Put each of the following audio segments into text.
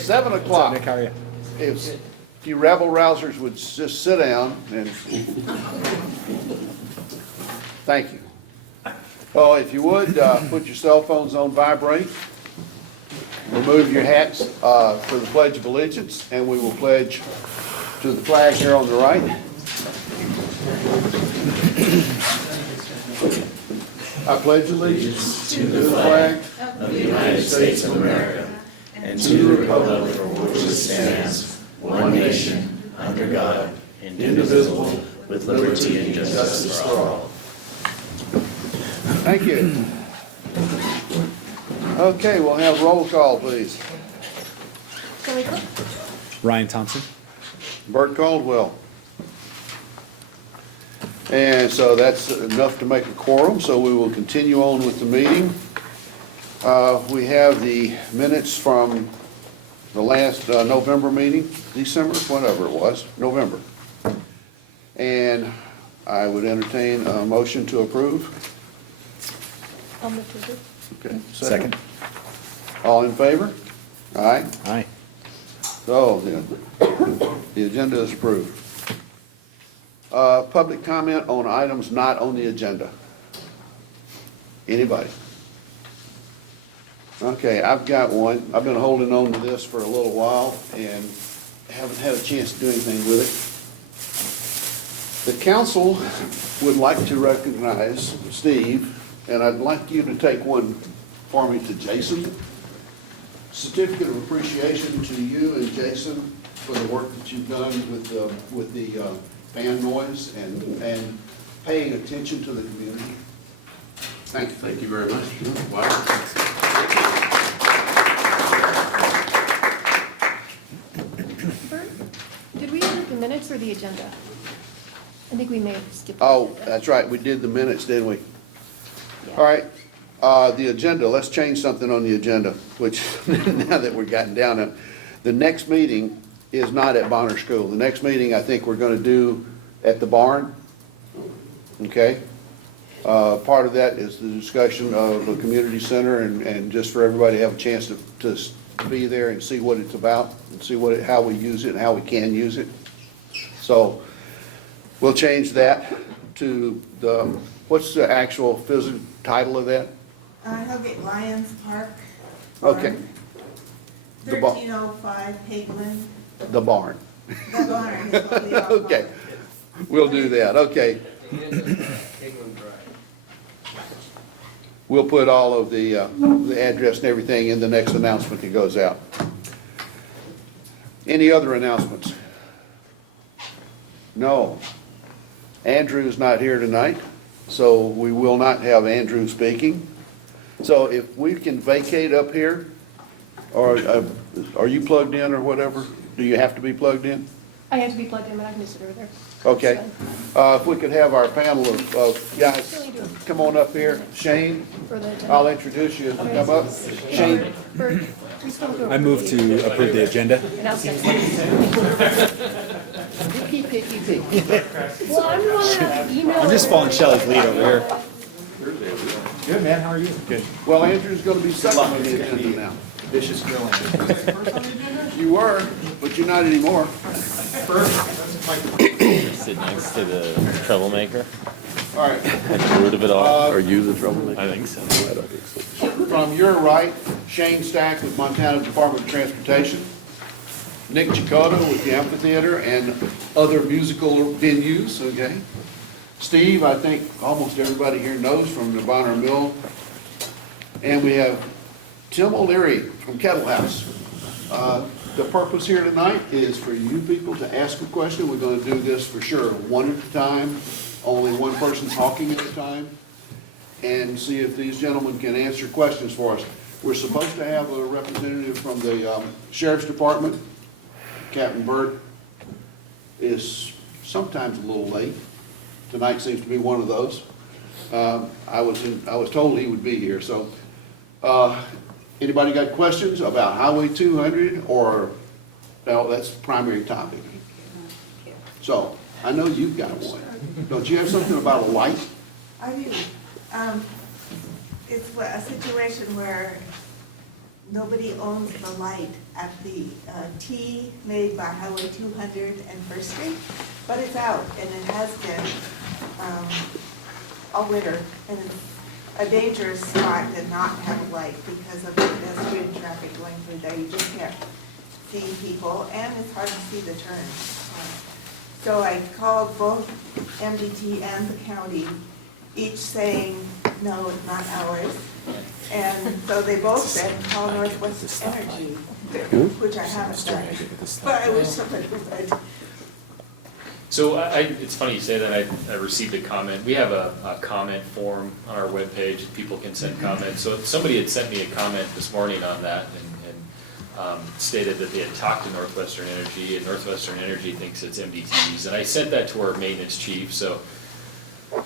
7 o'clock. Nick, how are you? If you rabble rousers would just sit down and, thank you. Oh, if you would, put your cell phones on vibrate. Remove your hats for the Pledge of Allegiance, and we will pledge to the flag here on the right. I pledge allegiance to the flag of the United States of America and to the republic for which it stands, one nation, under God, indivisible, with liberty and justice for all. Thank you. Okay, we'll have roll call, please. Shall we go? Ryan Thompson. Bert Caldwell. And so that's enough to make a quorum, so we will continue on with the meeting. We have the minutes from the last November meeting, December, whatever it was, November. And I would entertain a motion to approve. I'll move to approve. Okay, Second. All in favor? Aye. Aye. So the agenda is approved. Public comment on items not on the agenda. Anybody? Okay, I've got one. I've been holding on to this for a little while and haven't had a chance to do anything with it. The council would like to recognize Steve, and I'd like you to take one for me to Jason. Certificate of appreciation to you and Jason for the work that you've done with the fan noise and paying attention to the community. Thank you. Thank you very much. Wow. Bert, did we approve the minutes or the agenda? I think we may have skipped. the Oh, agenda. that's right, we did the minutes, didn't we? Yeah. All right, the agenda, let's change something on the agenda, which, now that we've gotten down to, the next meeting is not at Bonner School. The next meeting, I think we're gonna do at the barn, okay? Part of that is the discussion of the community center and just for everybody to have a chance to be there and see what it's about and see how we use it and how we can use it. So we'll change that to what's the actual physical title of that? Hellgate Lions Park. Okay. The bar- 1305 Hagelin. The barn. The barn is what we all call Okay, it. we'll do that, okay. We'll put all of the address and everything in the next announcement that goes out. Any other announcements? No. Andrew's not here tonight, so we will not have Andrew speaking. So if we can vacate up here, or are you plugged in or whatever? Do you have to be plugged in? I have to be plugged in, but I can just sit over there. Okay. That's fine. If we could have our panel of guys come on up here. Shane, For the agenda. I'll introduce you as we come up. Shane, Bert, we still go. I move to approve the agenda. And I'll second. Well, I'm the one that emailed. I'm just following Shelley's lead over here. Good, man. How are you? Good. well, Andrew's gonna be second on the agenda now. Vicious grilling. You were, but you're not anymore. Sit next to the troublemaker. All right, At the root of it all. Are you the troublemaker? I think so. I don't think so. from your right, Shane Stack with Montana Department of Transportation. Nick Chicotto with the amphitheater and other musical venues, okay? Steve, I think almost everybody here knows from the Bonner Mill. And we have Tim O'Leary from Kettle House. The purpose here tonight is for you people to ask a question. We're gonna do this for sure, one at a time, only one person talking at a time, and see if these gentlemen can answer questions for us. We're supposed to have a representative from the Sheriff's Department. Captain Burt is sometimes a little late. Tonight seems to be one of those. I was told he would be here, so. Anybody got questions about Highway 200 or, well, that's the primary topic. So, I know you've got one. Don't you have something about a light? I do. It's a situation where nobody owns the light at the T made by Highway 200 and First Street, but it's out, and it has been all winter, and it's a dangerous spot to not have a light because of the pedestrian traffic going through there. You just can't see people, and it's hard to see the turns. So I called both MDT and the county, each saying, no, it's not ours. And so they both said, call Northwest Energy, which I haven't done, but I wish somebody would. So it's funny you say that. I received a comment. We have a comment form on our webpage. People can send comments. So somebody had sent me a comment this morning on that and stated that they had talked to Northwestern Energy, and Northwestern Energy thinks it's MDTs. And I sent that to our maintenance chief, so I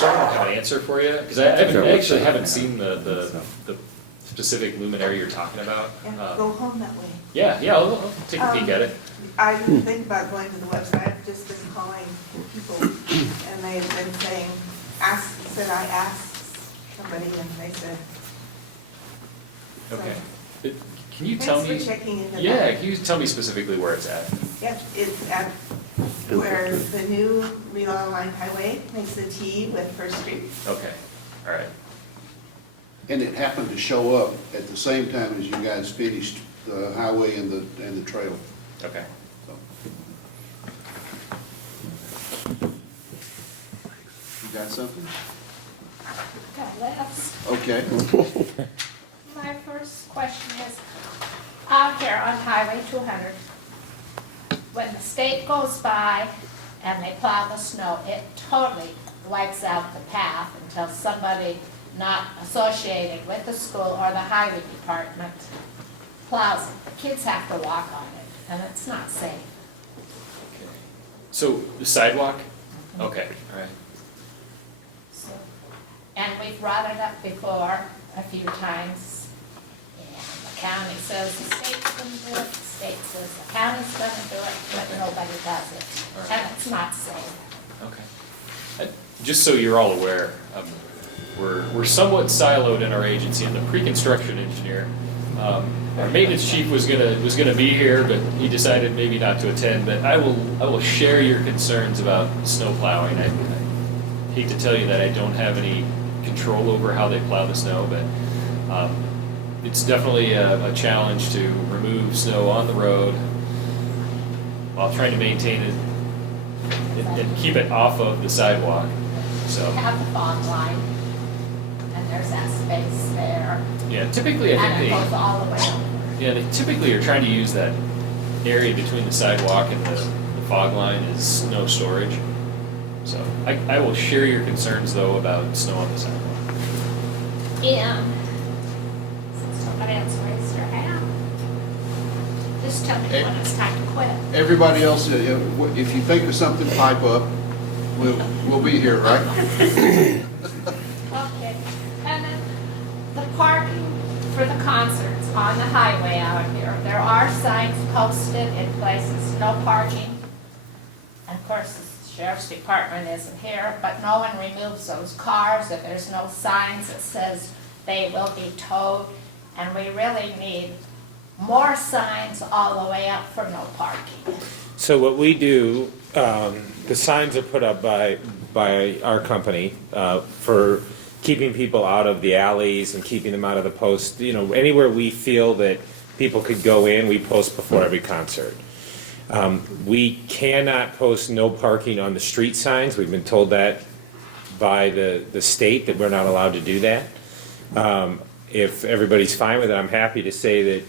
don't have an answer for you, because I actually haven't seen the specific luminary you're talking about. And go home that way. Yeah, I'll take a peek at it. I didn't think about going to the website, I've just been calling people, and they've been saying, I asked somebody, and they said. so- Okay. Can you tell me? Thanks for checking into that. Yeah, can you tell me specifically where it's at? Yep, it's at where the new Real Line Highway makes a T with First Street. Okay, all right. And it happened to show up at the same time as you guys finished the highway and the trail. Okay. So. You got something? Got less. Okay. My first question is, out here on Highway 200, when the state goes by and they plow the snow, it totally wipes out the path until somebody not associated with the school or the highway department plows it. The kids have to walk on it, and it's not safe. Okay. So the sidewalk? Okay, all right. So, and we've brought it up before a few times, and the county says the state's gonna do it, the state says the county's gonna do it, but nobody does it, All right. and it's not safe. Okay. Just so you're all aware, we're somewhat siloed in our agency. I'm the pre-construction engineer. Our maintenance chief was gonna be here, but he decided maybe not to attend. But I will share your concerns about snow plowing. I hate to tell you that I don't have any control over how they plow the snow, but it's definitely a challenge to remove snow on the road while trying to maintain it and keep it off of the sidewalk. So We have the fog line, and there's that space there, yeah, typically I and it think goes all the way over. they typically are trying to use that area between the sidewalk and the fog line as snow storage. So I will share your concerns though about snow on the sidewalk. And since nobody else raised their hand, just tell me when it's time to quit. Everybody else, if you think of something, pipe up. We'll be here, right? Okay, and then the parking for the concerts on the highway out here, there are signs posted in places, no parking. And of course, the sheriff's department isn't here, but no one removes those cars if there's no signs that says they will be towed. And we really need more signs all the way up for no parking. So what we do, the signs are put up by our company for keeping people out of the alleys and keeping them out of the posts. You know, anywhere we feel that people could go in, we post before every concert. We cannot post no parking on the street signs. We've been told that by the state that we're not allowed to do that. If everybody's fine with it, I'm happy to say that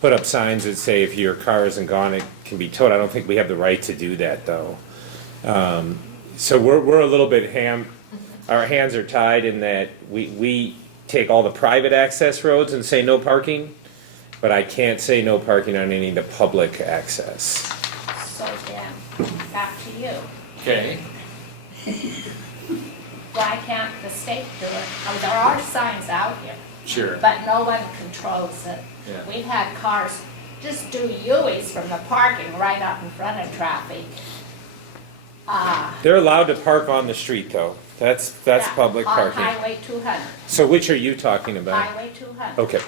put up signs that say if your car isn't gone, it can be towed. I don't think we have the right to do that though. So we're a little bit our hands are tied in that we take all the private access roads and say no parking, but I can't say no parking on any of the public access. So then, back to you. Okay. Why can't the state do it? I mean, there are signs out here, Sure. but no one controls it. Yeah. We've had cars just do U-E's from the parking right up in front of traffic. They're allowed to park on the street though. That's Yeah, public parking. On Highway 200, So which are you talking about? Highway 200. Okay,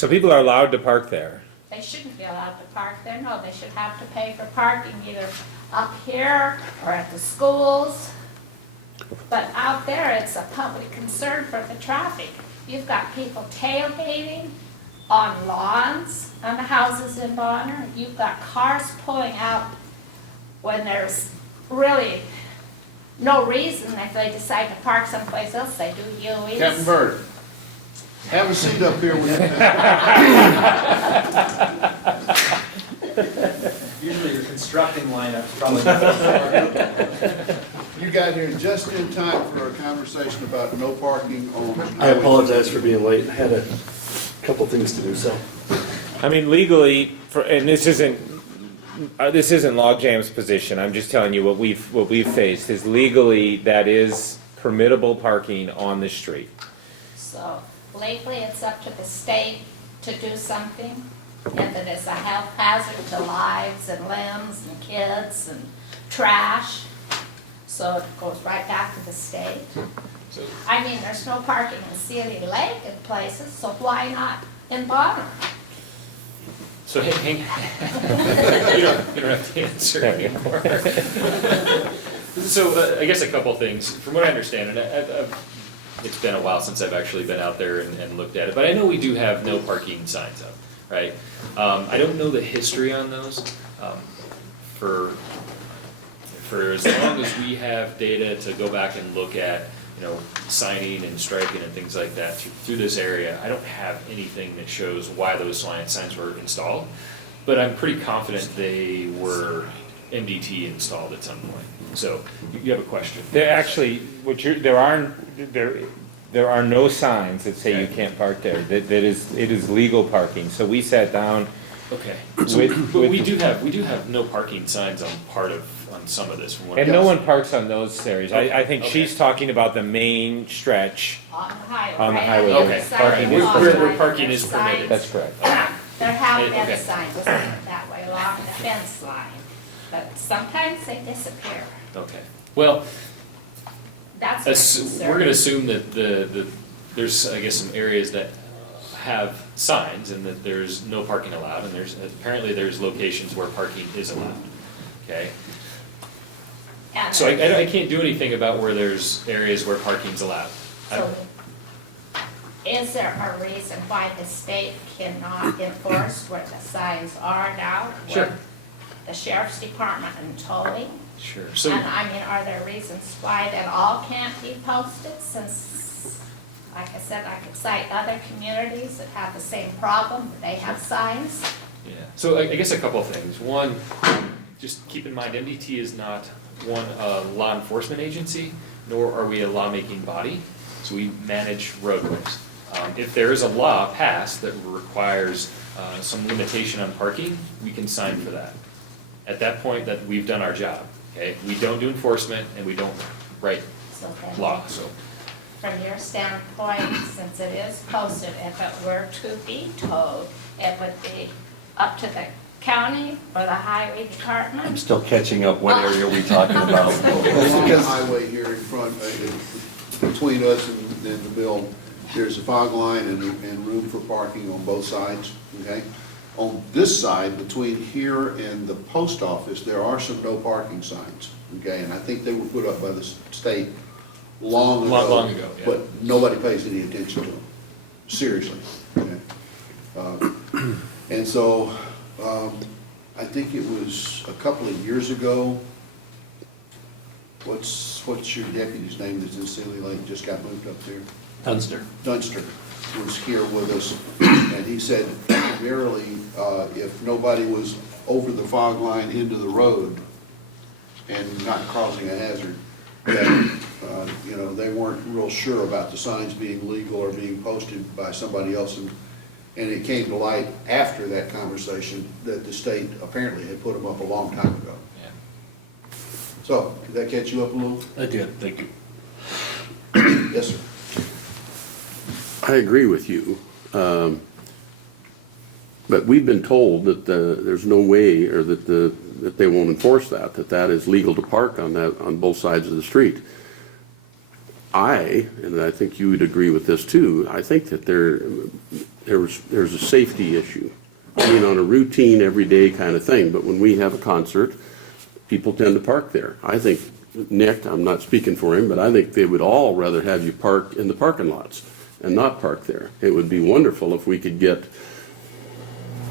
So people are allowed to park there. They shouldn't be allowed to park there, no, they should have to pay for parking either up here or at the schools. But out there, it's a public concern for the traffic. You've got people tailgating on lawns on the houses in Bonner. You've got cars pulling out when there's really no reason. If they decide to park someplace else, they do U-E's. Captain Bird, have a seat up here with Usually your constructing lineup's probably not. you got here just in time for a conversation about no parking on. I apologize for being late. I had a couple things to do, so. I mean, legally, and this isn't Logjam's position, I'm just telling you what we've faced, is legally, that is permittable parking on the street. So legally, it's up to the state to do something, and that it's a health hazard to lives and limbs and kids and trash. So it goes right back to the state. So, I mean, there's no parking in Sealy Lake in places, so why not in Bonner? so hang, you don't have to answer anymore. So I guess a couple things, from what I understand, and it's been a while since I've actually been out there and looked at it, but I know we do have no parking signs up, right? I don't know the history on those. For as long as we have data to go back and look at, signing and striking and things like that through this area, I don't have anything that shows why those signs were installed, but I'm pretty confident they were MDT installed at some point. So you have a question? There actually, there are no signs that say you can't park there. It is legal parking. So we sat down. Okay, so but we do have no parking signs on some of this from what. And no one parks on those areas. I think Okay. she's talking about the main stretch. On the highway. On the right highway, the okay. other side Parking of is the permitted. line, Parking there's is permitted. signs. That's correct. There have been Okay. signs that way along the fence line, but sometimes they disappear. Okay, well, That's my concern. we're gonna assume that there's, I guess, some areas that have signs and that there's no parking allowed, and apparently there's locations where parking is allowed, okay? And So I can't do anything about where there's areas where parking's allowed. So, is there a reason why the state cannot enforce where the signs are now? Sure. With the sheriff's department and towing? Sure, so, And I mean, are there reasons why that all can't be posted since, like I said, I could cite other communities that have the same problem, they have signs? yeah, so I guess a couple of things. One, just keep in mind, MDT is not a law enforcement agency, nor are we a lawmaking body, so we manage roadways. If there is a law passed that requires some limitation on parking, we can sign for that. At that point, that we've done our job, okay? We don't do enforcement and we don't write So then, law, so. from your standpoint, since it is posted, if it were to be towed, it would be up to the county or the highway department? I'm still catching up. What area are we talking about? Along the highway here in front, between us and the mill, there's a fog line and room for parking on both sides, okay? On this side, between here and the post office, there are some no parking signs, okay? And I think they were put up by the state long ago. Long ago, yeah. But nobody pays any attention to them, seriously, okay? And so, I think it was a couple of years ago, what's your deputy's name that's in Sealy Lake, just got moved up there? Dunster. Dunster was here with us, and he said primarily, if nobody was over the fog line into the road and not causing a hazard, that, they weren't real sure about the signs being legal or being posted by somebody else. And it came to light after that conversation that the state apparently had put them up a long time ago. Yeah. So, did that catch you up a little? I did, thank you. Yes, sir. I agree with you. But we've been told that there's no way, or that they won't enforce that is legal to park on both sides of the street. And I think you would agree with this too, I think that there's a safety issue. I mean, on a routine, everyday kind of thing, but when we have a concert, people tend to park there. I think, Nick, I'm not speaking for him, but I think they would all rather have you park in the parking lots and not park there. It would be wonderful if we could get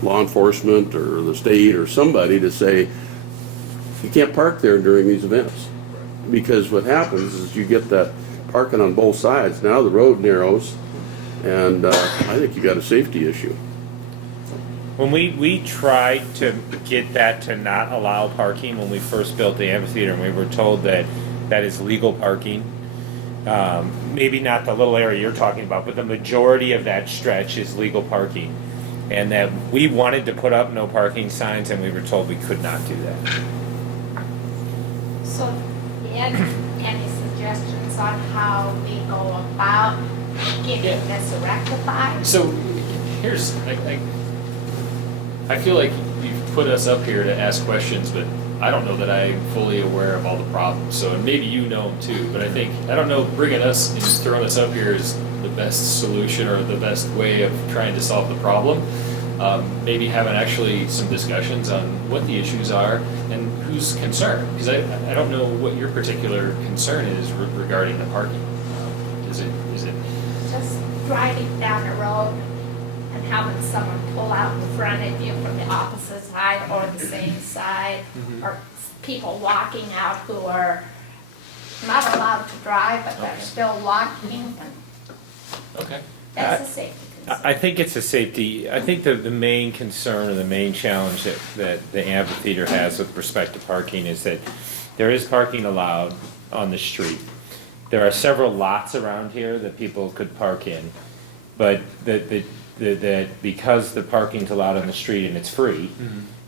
law enforcement or the state or somebody to say, you can't park there during these events. Because what happens is you get that parking on both sides. Now the road narrows, and I think you got a safety issue. When we tried to get that to not allow parking when we first built the amphitheater, and we were told that that is legal parking. Maybe not the little area you're talking about, but the majority of that stretch is legal parking. And that we wanted to put up no parking signs, and we were told we could not do that. So, any suggestions on how we go about getting this rectified? So here's, I feel like you've put us up here to ask questions, but I don't know that I'm fully aware of all the problems. So and maybe you know them too, but I don't know, bringing us and just throwing us up here is the best solution or the best way of trying to solve the problem. Maybe having actually some discussions on what the issues are and who's concerned, because I don't know what your particular concern is regarding the parking. Is it Just driving down the road and having someone pull out in front of you from the opposite side or the same side, or people walking out who are not allowed to drive, but they're still walking, and okay? that's a safety concern. I think it's a safety, I think the main concern or the main challenge that the amphitheater has with respect to parking is that there is parking allowed on the street. There are several lots around here that people could park in, but that because the parking's allowed on the street and it's free,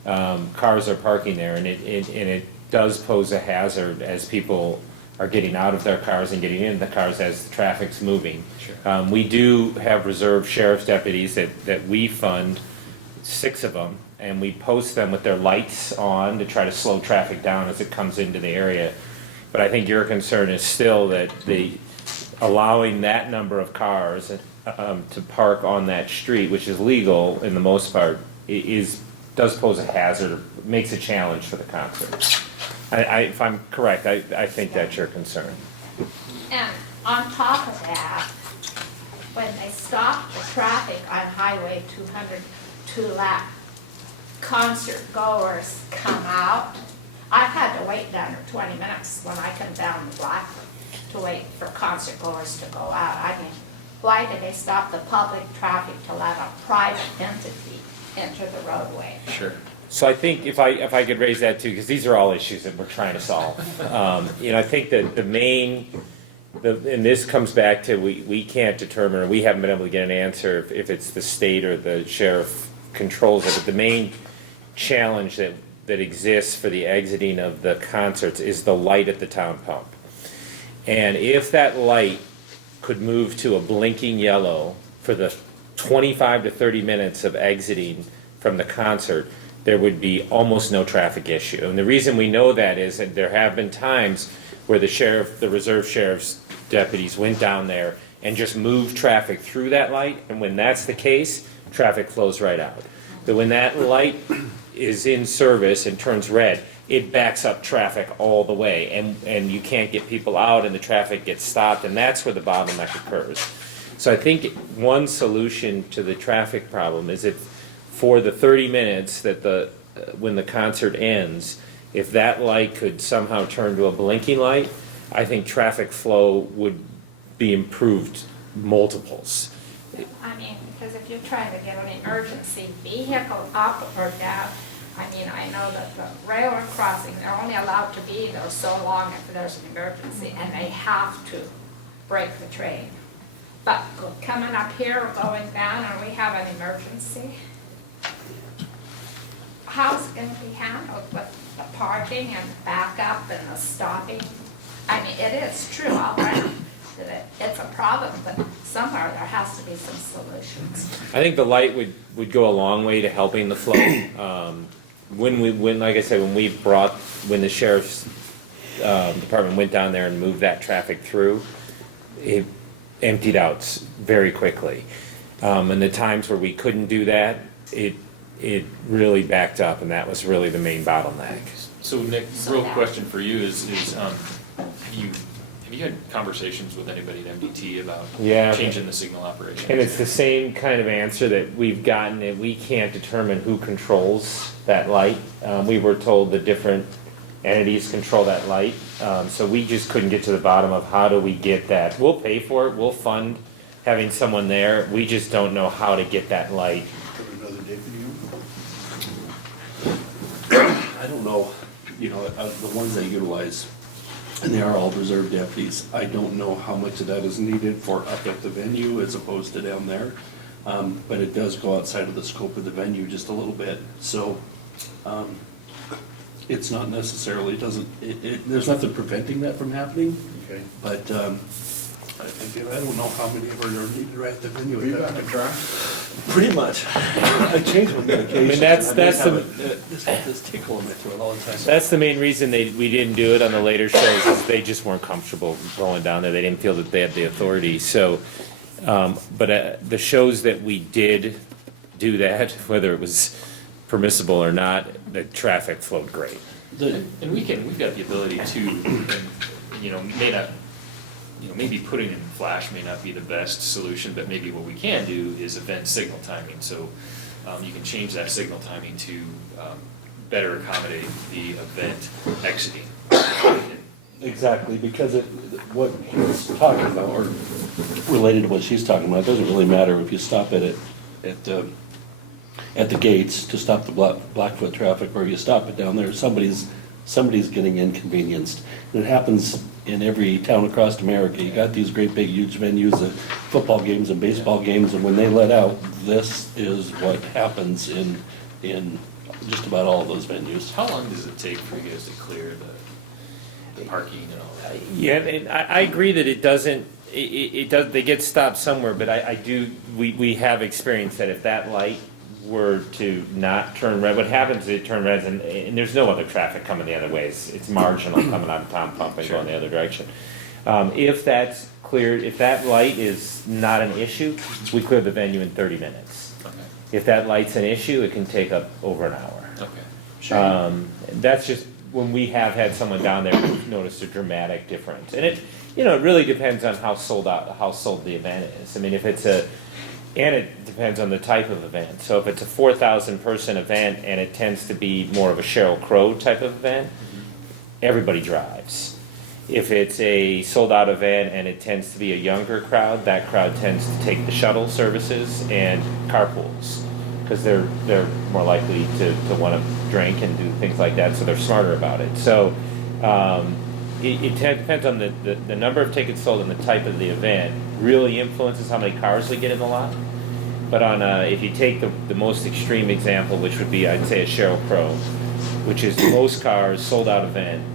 cars are parking there, and it does pose a hazard as people are getting out of their cars and getting in the cars as the traffic's moving. Sure. We do have reserve sheriff's deputies that we fund, 6 of them, and we post them with their lights on to try to slow traffic down as it comes into the area. But I think your concern is still that allowing that number of cars to park on that street, which is legal in the most part, does pose a hazard, makes a challenge for the concert. If I'm correct, I think that's your concern. And on top of that, when they stop the traffic on Highway 200 to let concert goers come out, I've had to wait down there 20 minutes when I come down the block to wait for concert goers to go out. I mean, why did they stop the public traffic to let a private entity enter the roadway? Sure. So I think if I could raise that too, because these are all issues that we're trying to solve. I think that and this comes back to we can't determine, or we haven't been able to get an answer if it's the state or the sheriff controls it, but the main challenge that exists for the exiting of the concerts is the light at the town pump. And if that light could move to a blinking yellow for the 25 to 30 minutes of exiting from the concert, there would be almost no traffic issue. And the reason we know that is that there have been times where the reserve sheriff's deputies went down there and just moved traffic through that light, and when that's the case, traffic flows right out. But when that light is in service and turns red, it backs up traffic all the way, and you can't get people out, and the traffic gets stopped, and that's where the bottleneck occurs. So I think one solution to the traffic problem is if for the 30 minutes that when the concert ends, if that light could somehow turn to a blinking light, I think traffic flow would be improved multiples. I mean, because if you're trying to get an emergency vehicle up or down, I mean, I know that the railroad crossing, they're only allowed to be there so long if there's an emergency, and they have to break the train. But coming up here or going down and we have an emergency, how's it going to be handled with the parking and the backup and the stopping? I mean, it is true already that it's a problem, but somewhere there has to be some solutions. I think the light would go a long way to helping the flow. When like I said, when the sheriff's department went down there and moved that traffic through, it emptied out very quickly. And the times where we couldn't do that, it really backed up, and that was really the main bottleneck. So Nick, real question for you is, have you had conversations with anybody at MDT about Yeah. changing the signal operation? And it's the same kind of answer that we've gotten, that we can't determine who controls that light. We were told the different entities control that light, so we just couldn't get to the bottom of how do we get that. We'll pay for it, we'll fund having someone there, we just don't know how to get that light. Another deputy? I don't know, the ones they utilize, and they are all reserve deputies, I don't know how much of that is needed for up at the venue as opposed to down there. But it does go outside of the scope of the venue just a little bit, so, it's not necessarily, there's nothing preventing that from happening, Okay. but, I don't know how many of are needed right at the venue. Are you back to try? Pretty much. I change my medication. I mean, that's the- This tickle in my throat all the time. That's the main reason we didn't do it on the later shows, is they just weren't comfortable going down there, they didn't feel that they had the authority, so. But the shows that we did do that, whether it was permissible or not, the traffic flowed great. And we've got the ability to, maybe putting in flash may not be the best solution, but maybe what we can do is event signal timing. So you can change that signal timing to better accommodate the event exiting. Exactly, because what he's talking about, or related to what she's talking about, it doesn't really matter if you stop at the gates to stop the Blackfoot traffic, or you stop it down there, somebody's getting inconvenienced. And it happens in every town across America. You got these great big huge venues, football games and baseball games, and when they let out, this is what happens in just about all of those venues. How long does it take for you guys to clear the parking and all that? Yeah, and I agree that it doesn't, they get stopped somewhere, but we have experienced that if that light were to not turn red, what happens is it turns red, and there's no other traffic coming the other way, it's marginal coming out of Tom Pump and going the other direction. If that's cleared, if that light is not an issue, we clear the venue in 30 minutes. Okay. If that light's an issue, it can take up over an hour. Okay. That's just, when we have had someone down there who's noticed a dramatic difference. And it really depends on how sold the event is. I mean, and it depends on the type of event. So if it's a 4,000 person event and it tends to be more of a Sheryl Crow type of event, everybody drives. If it's a sold out event and it tends to be a younger crowd, that crowd tends to take the shuttle services and carpools, because they're more likely to want to drink and do things like that, so they're smarter about it. So it depends on the number of tickets sold and the type of the event really influences how many cars we get in the lot. But if you take the most extreme example, which would be, I'd say, a Sheryl Crow, which is most cars, sold out event,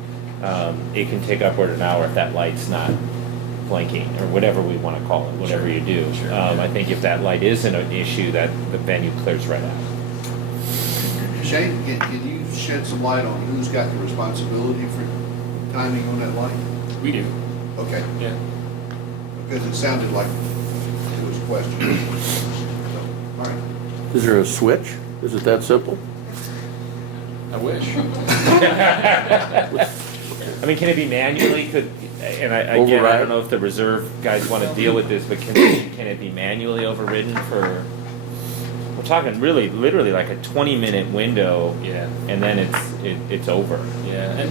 it can take upward an hour if that light's not blinking, or whatever we want to call it, whatever you do. Sure. I think if that light isn't an issue, that the venue clears right out. Shane, can you shed some light on who's got the responsibility for timing on that light? We do. Okay, Yeah. because it sounded like it was a question. So, all right. Is there a switch? Is it that simple? I wish. I mean, can it be manually? Again, I Override? don't know if the reserve guys want to deal with this, but can it be manually overridden for, we're talking really, literally like a 20-minute window, Yeah. and then it's over. Yeah, and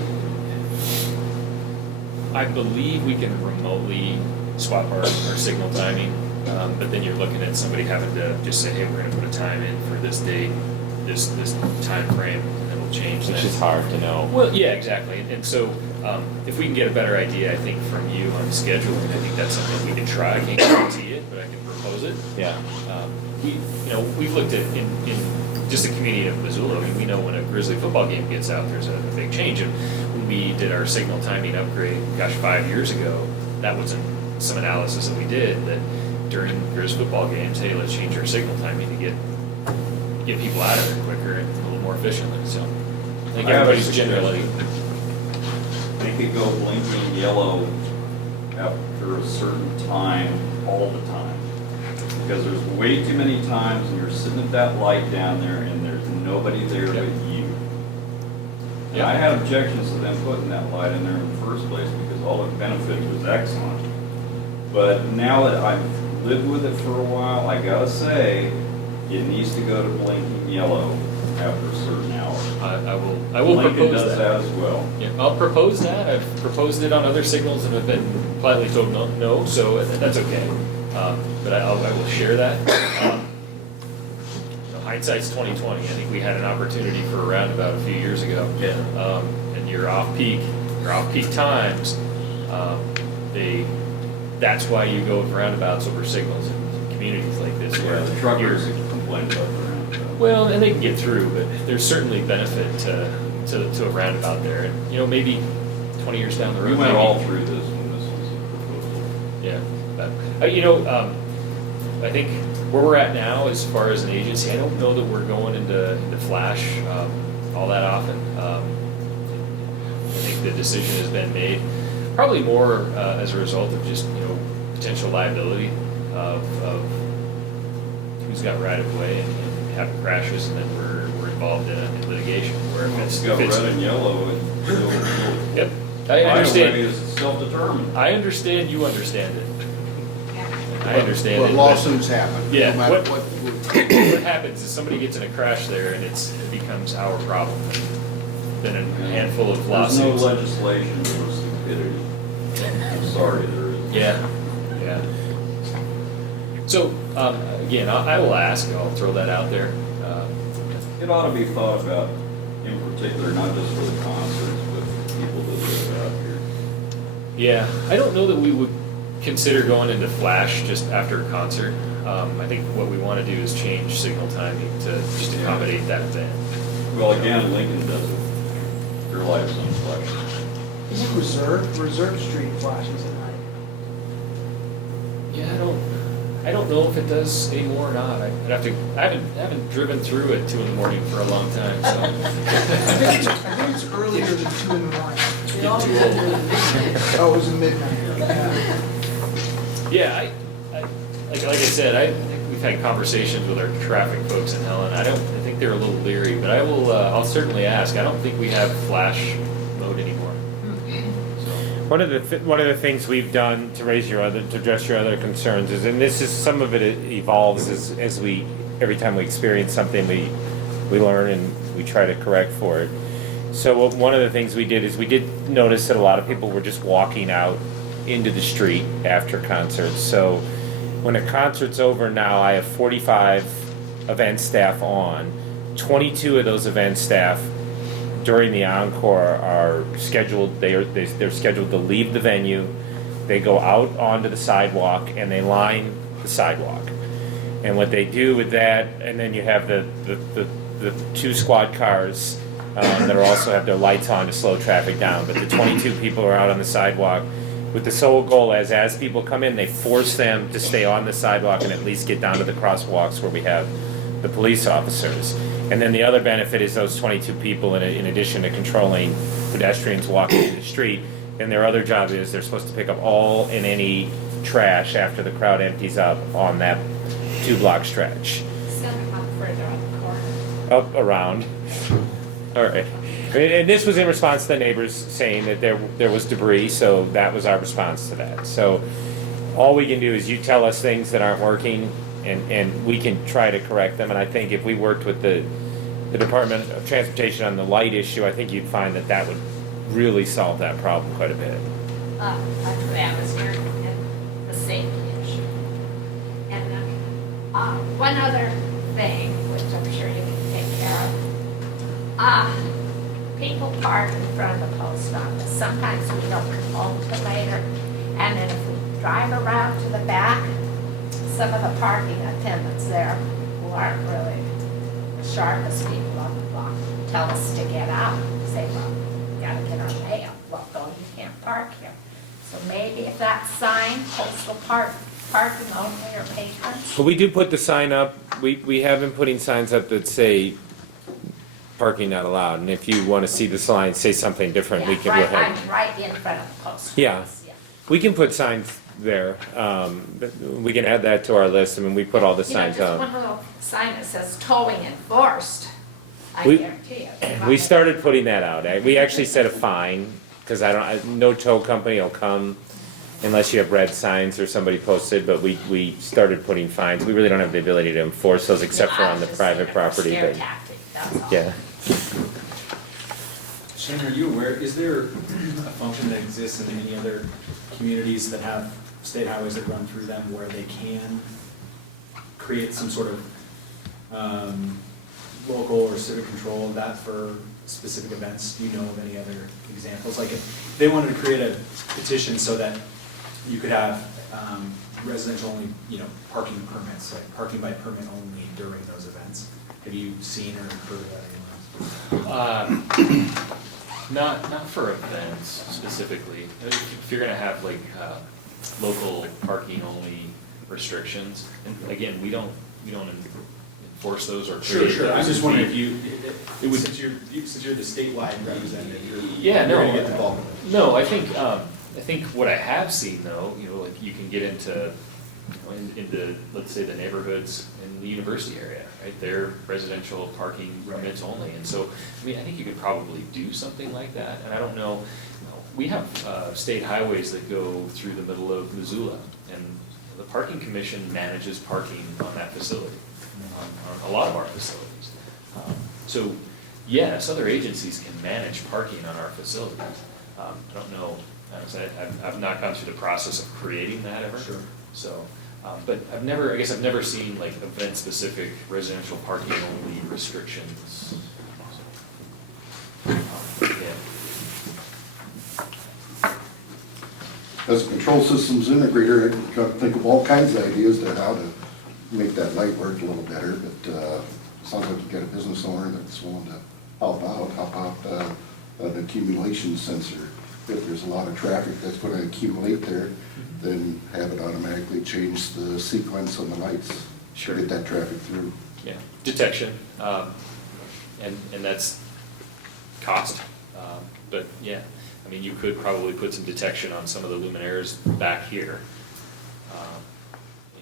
I believe we can remotely swap our signal timing, but then you're looking at somebody having to just say, hey, we're gonna put a time in for this date, this time frame, and then we'll change that. Which is hard to know. Well, yeah, exactly, and so, if we can get a better idea, I think, from you on scheduling, I think that's something we can try. I can't guarantee it, but I can propose it. Yeah. We've looked at, in just the community of Missoula, I mean, we know when a Grizzly football game gets out, there's a big change. And when we did our signal timing upgrade, 5 years ago, that was some analysis that we did, that during Grizz football games, hey, let's change our signal timing to get people out of there quicker and a little more efficiently, so. I think everybody's generally. Make it go blinking yellow after a certain time all the time. Because there's way too many times when you're sitting at that light down there and there's nobody there but you. And I had objections to them putting that light in there in the first place because all the benefit was excellent. But now that I've lived with it for a while, I gotta say, it needs to go to blinking yellow after a certain hour. I will Lincoln propose does that as well. Yeah, I'll propose that. I've proposed it on other signals and have been politely told no, so that's okay. But I will share that. Hindsight's 20/20. I think we had an opportunity for a roundabout a few years ago. Yeah. And your off-peak times, that's why you go with roundabouts over signals in communities like this. Yeah, Where the truckers complain about the roundabout. well, and they can get through, but there's certainly benefit to a roundabout there. And, maybe 20 years down the road. We went maybe- all through this when this was a proposal. Yeah, but, I think where we're at now, as far as an agency, I don't know that we're going into flash all that often. I think the decision has been made, probably more as a result of just potential liability of who's got right of way and having crashes, and then we're involved in litigation where if It's got red and yellow and still. Yep, I Maybe understand. it's self-determined. I understand. You understand it. I understand But it. lawsuits happen. Yeah, No matter what happens is somebody gets in a crash there and it becomes our problem. Then a handful of There's no lawsuits. legislation for stupidity. I'm sorry, there is. Yeah. So, again, I will ask, I'll throw that out there. It ought to be thought about in particular, not just for the concerts, but people that live out here. Yeah, I don't know that we would consider going into flash just after a concert. I think what we want to do is change signal timing to just accommodate that event. Well, again, Lincoln does it. Their lights on flash. Is it Reserve Street flashes at night? Yeah, I don't know if it does anymore or not. I haven't driven through it 2 a.m. for a long time, so. I think it's earlier than 2 in the morning. Oh, it was in midnight. Yeah, like I said, I think we've had conversations with our traffic folks in Helen. I think they're a little leery, but I'll certainly ask. I don't think we have flash mode anymore. One of the things we've done to address your other concerns is, and this is, some of it evolves as every time we experience something, we learn and we try to correct for it. So one of the things we did is we did notice that a lot of people were just walking out into the street after concerts. So when a concert's over now, I have 45 event staff on. 22 of those event staff during the encore are scheduled, they're scheduled to leave the venue. They go out onto the sidewalk and they line the sidewalk. And what they do with that, and then you have the 2 squad cars that also have their lights on to slow traffic down. But the 22 people are out on the sidewalk with the sole goal as people come in, they force them to stay on the sidewalk and at least get down to the crosswalks where we have the police officers. And then the other benefit is those 22 people, in addition to controlling pedestrians walking in the street, and their other job is they're supposed to pick up all and any trash after the crowd empties up on that 2-block stretch. Send them up further on the corner. Up, around. All right. And this was in response to the neighbors saying that there was debris, so that was our response to that. So all we can do is you tell us things that aren't working, and we can try to correct them. And I think if we worked with the Department of Transportation on the light issue, I think you'd find that would really solve that problem quite a bit. Like the atmosphere and the safety issue. And then, one other thing, which I'm sure you can take care of. People park in front of the post office. Sometimes we don't come home till later. And then if we drive around to the back, some of the parking attendants there who aren't really the sharpest people on the block tell us to get out. Say, well, we gotta get our mail. Well, no, you can't park here. So maybe if that sign, postal parking only or patrons. But we do put the sign up, we have been putting signs up that say parking not allowed, and if you want to see the sign say something different, we can go ahead. I'm right in front of the post office. Yeah. We can put signs there. We can add that to our list. I mean, we put all the You know, signs just out. one little sign that says towing enforced, I We- guarantee you. We started putting that out. We actually set a fine, because no tow company will come unless you have red signs or somebody posted, but we started putting fines. We really don't have the ability to enforce those except for on the private property, Scare but, tactic, that's all. yeah. Shane, are you aware, is there a function that exists in any other communities that have state highways that run through them where they can create some sort of local or civic control of that for specific events? Do you know of any other examples? Like if they wanted to create a petition so that you could have residential only, parking permits, like parking by permit only during those events. Have you seen or heard of that anywhere else? Not for events specifically. If you're gonna have like local parking only restrictions, and again, we don't enforce those or create those. I'm just wondering if it was, since you're the statewide representative, Yeah, you're no. gonna get the bulk of it. No, I think what I have seen though, like you can get into, into, let's say, the neighborhoods in the university area, right? They're residential parking permits only, and so, I mean, I think you could probably do something like that, and I don't know, we have state highways that go through the middle of Missoula, and the parking commission manages parking on that facility, on a lot of our facilities. So, yes, other agencies can manage parking on our facilities. I don't know, I've not gone through the process of creating that ever. Sure. So, but I've never seen like event-specific residential parking only restrictions. Yeah. As a control systems integrator, I got to think of all kinds of ideas to how to make that light work a little better, but sounds like you got a business owner that's willing to help out. How about an accumulation sensor? If there's a lot of traffic that's going to accumulate there, then have it automatically change the sequence on the lights. Sure. Get that traffic through. Yeah, detection, and that's cost. But yeah, I mean, you could probably put some detection on some of the luminaires back here.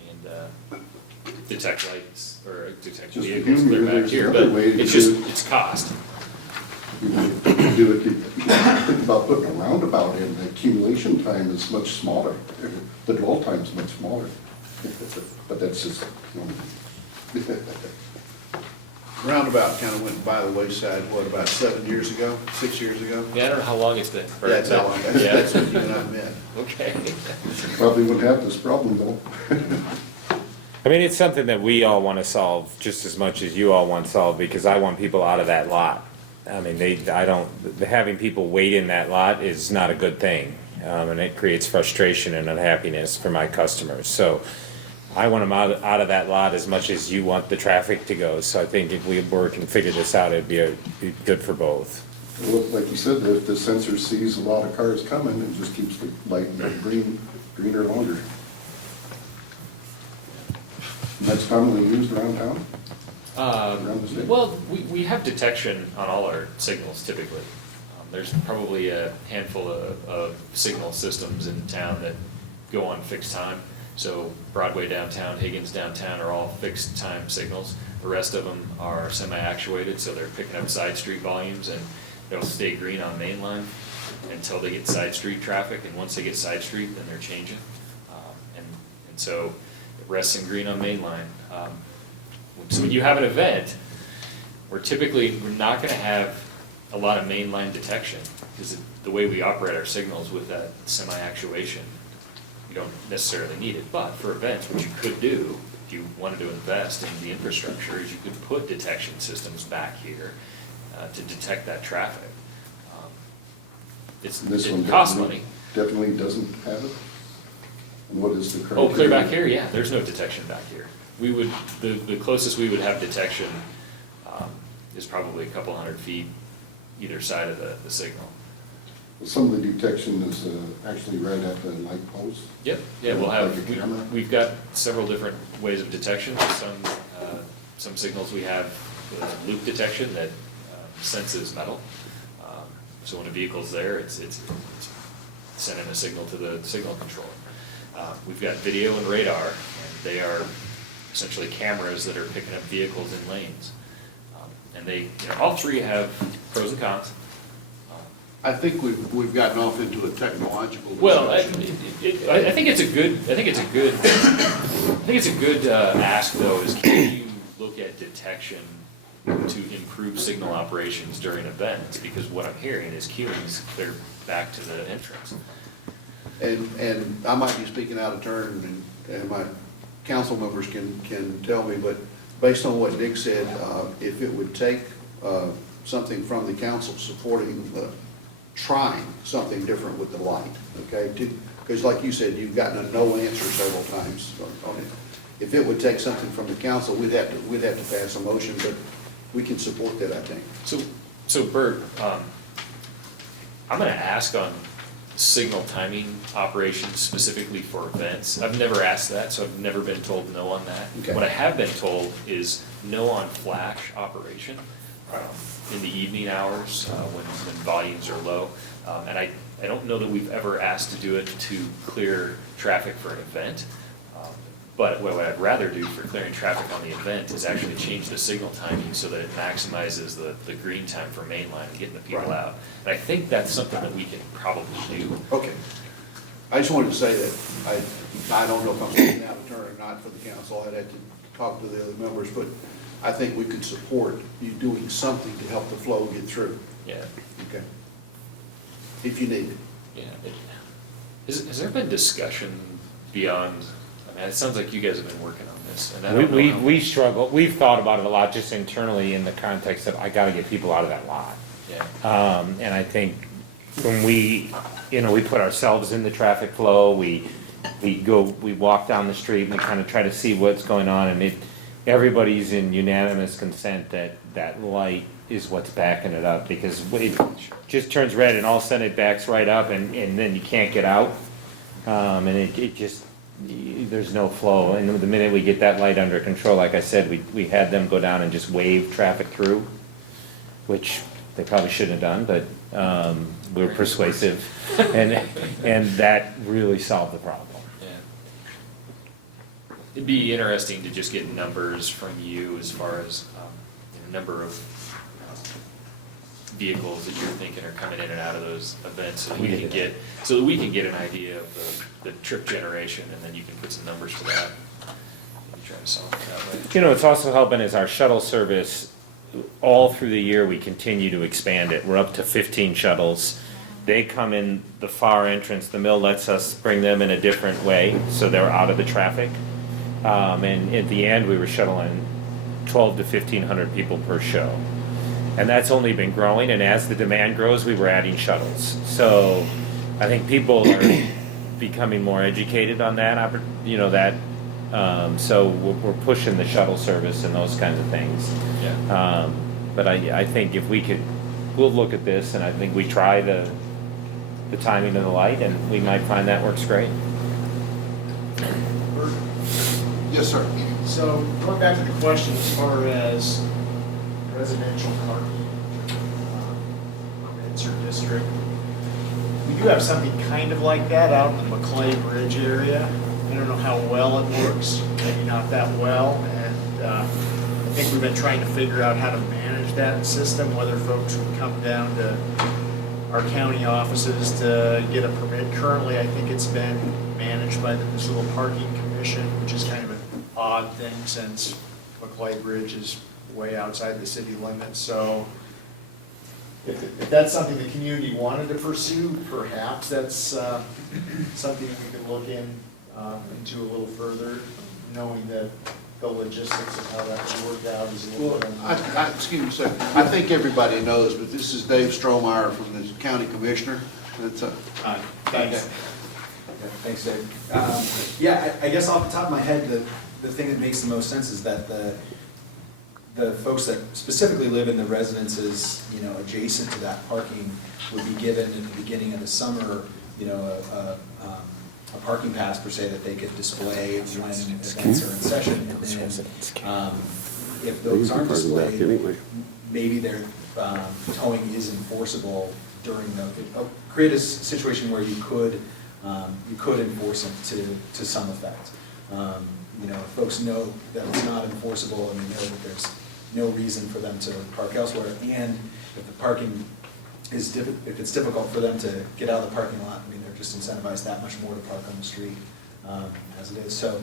And detect lights, or detect Just vehicles that are back there's here, another but way to it's do- it's cost. You can do it, think about putting a roundabout in, the accumulation time is much smaller, the dwell time is much smaller. But that's just, Roundabout kind of went by the wayside, what, about 7 years ago, 6 years ago? Yeah, I don't know how long it's been. Yeah, that's how long, Yeah. that's when you and I met. Okay. Probably wouldn't have this problem though. I mean, it's something that we all want to solve just as much as you all want solved, because I want people out of that lot. I mean, having people wait in that lot is not a good thing. And it creates frustration and unhappiness for my customers. So I want them out of that lot as much as you want the traffic to go. So I think if we work and figure this out, it'd be good for both. Well, like you said, if the sensor sees a lot of cars coming, it just keeps the light greener longer. And that's commonly used around town? Around the state? Well, we have detection on all our signals typically. There's probably a handful of signal systems in town that go on fixed time. So Broadway downtown, Higgins downtown are all fixed time signals. The rest of them are semi-actuated, so they're picking up side street volumes, and they'll stay green on Main Line until they get side street traffic, and once they get side street, then they're changing. And so it rests in green on Main Line. So when you have an event, we're not gonna have a lot of mainline detection, because the way we operate our signals with that semi-actuation, you don't necessarily need it. But for events, what you could do, if you wanted to invest in the infrastructure, is you could put detection systems back here to detect that traffic. This It one costs money. definitely doesn't have it? And what is the current? Oh, clear back here? Yeah, there's no detection back here. The closest we would have detection is probably a couple 100 feet either side of the signal. Some of the detection is actually right at the light post. Yep, yeah, Like a camera? we've got several different ways of detection. Some signals we have loop detection that senses metal. So when a vehicle's there, it's sending a signal to the signal controller. We've got video and radar, and they are essentially cameras that are picking up vehicles in lanes. And they, all three have pros and cons. I think we've gotten off into a technological Well, I discussion. think it's a good ask though, is can you look at detection to improve signal operations during events? Because what I'm hearing is queuing's clear back to the entrance. And I might be speaking out of turn, and my council members can tell me, but based on what Nick said, if it would take something from the council supporting trying something different with the light, okay? Because like you said, you've gotten a no answer several times on it. If it would take something from the council, we'd have to pass a motion, but we can support that, I think. So Bert, I'm gonna ask on signal timing operations specifically for events. I've never asked that, so I've never been told no on that. Okay. What I have been told is no on flash operation in the evening hours when volumes are low. And I don't know that we've ever asked to do it to clear traffic for an event. But what I'd rather do for clearing traffic on the event is actually change the signal timing so that it maximizes the green time for mainline and getting the people Right. out. And I think that's something that we can probably do. Okay. I just wanted to say that I don't know if I'm speaking out of turn or not for the council. I'd have to talk to the other members, but I think we could support you doing something to help the flow get through. Yeah, Okay. If you need it. yeah. Has there been discussion beyond, I mean, it sounds like you guys have been working on this. And I don't know how- We struggle, we've thought about it a lot just internally in the context of, I gotta get people out of that lot. Yeah. And I think when we put ourselves in the traffic flow, we walk down the street, we kind of try to see what's going on, and everybody's in unanimous consent that that light is what's backing it up, because it just turns red and all of a sudden it backs right up, and then you can't get out. And it just, there's no flow, and the minute we get that light under control, like I said, we had them go down and just wave traffic through, which they probably shouldn't have done, but we're persuasive, and that really solved the problem. Yeah. It'd be interesting to just get numbers from you as far as number of vehicles that you're thinking are coming in and out of those events, so that we can get an idea of the trip generation, and then you can put some numbers to that. Maybe try to solve it that way. It's also helping is our shuttle service, all through the year, we continue to expand it. We're up to 15 shuttles. They come in the far entrance, the mill lets us bring them in a different way, so they're out of the traffic. And at the end, we were shuttling 12 to 1,500 people per show. And that's only been growing, and as the demand grows, we were adding shuttles. So I think people are becoming more educated on that, so we're pushing the shuttle service and those kinds of things. Yeah. But I think if we could, we'll look at this, and I think we try the timing of the light, and we might find that works great. Yes, sir. So going back to the question as far as residential parking permits or district, we do have something kind of like that out in the McClay Bridge area. I don't know how well it works, maybe not that well, and I think we've been trying to figure out how to manage that system, whether folks would come down to our county offices to get a permit. Currently, I think it's been managed by the Missoula Parking Commission, which is kind of an odd thing since McClay Bridge is way outside the city limits. So if that's something the community wanted to pursue, perhaps that's something we could look into a little further, knowing that the logistics of how that worked out is a little Well, bit. excuse me a second. I think everybody knows, but this is Dave Strohmeyer from the county commissioner. That's Thanks. Thanks, Dave. Yeah, I guess off the top of my head, the thing that makes the most sense is that the folks that specifically live in the residences, adjacent to that parking would be given at the beginning of the summer, a parking pass per se that they could display when events are in session. And then, if those aren't displayed, maybe their towing is enforceable during create a situation where you could you could enforce it to some effect. You know, if folks know that it's not enforceable and they know that there's no reason for them to park elsewhere, and if the parking is if it's difficult for them to get out of the parking lot, I mean, they're just incentivized that much more to park on the street as it is. So,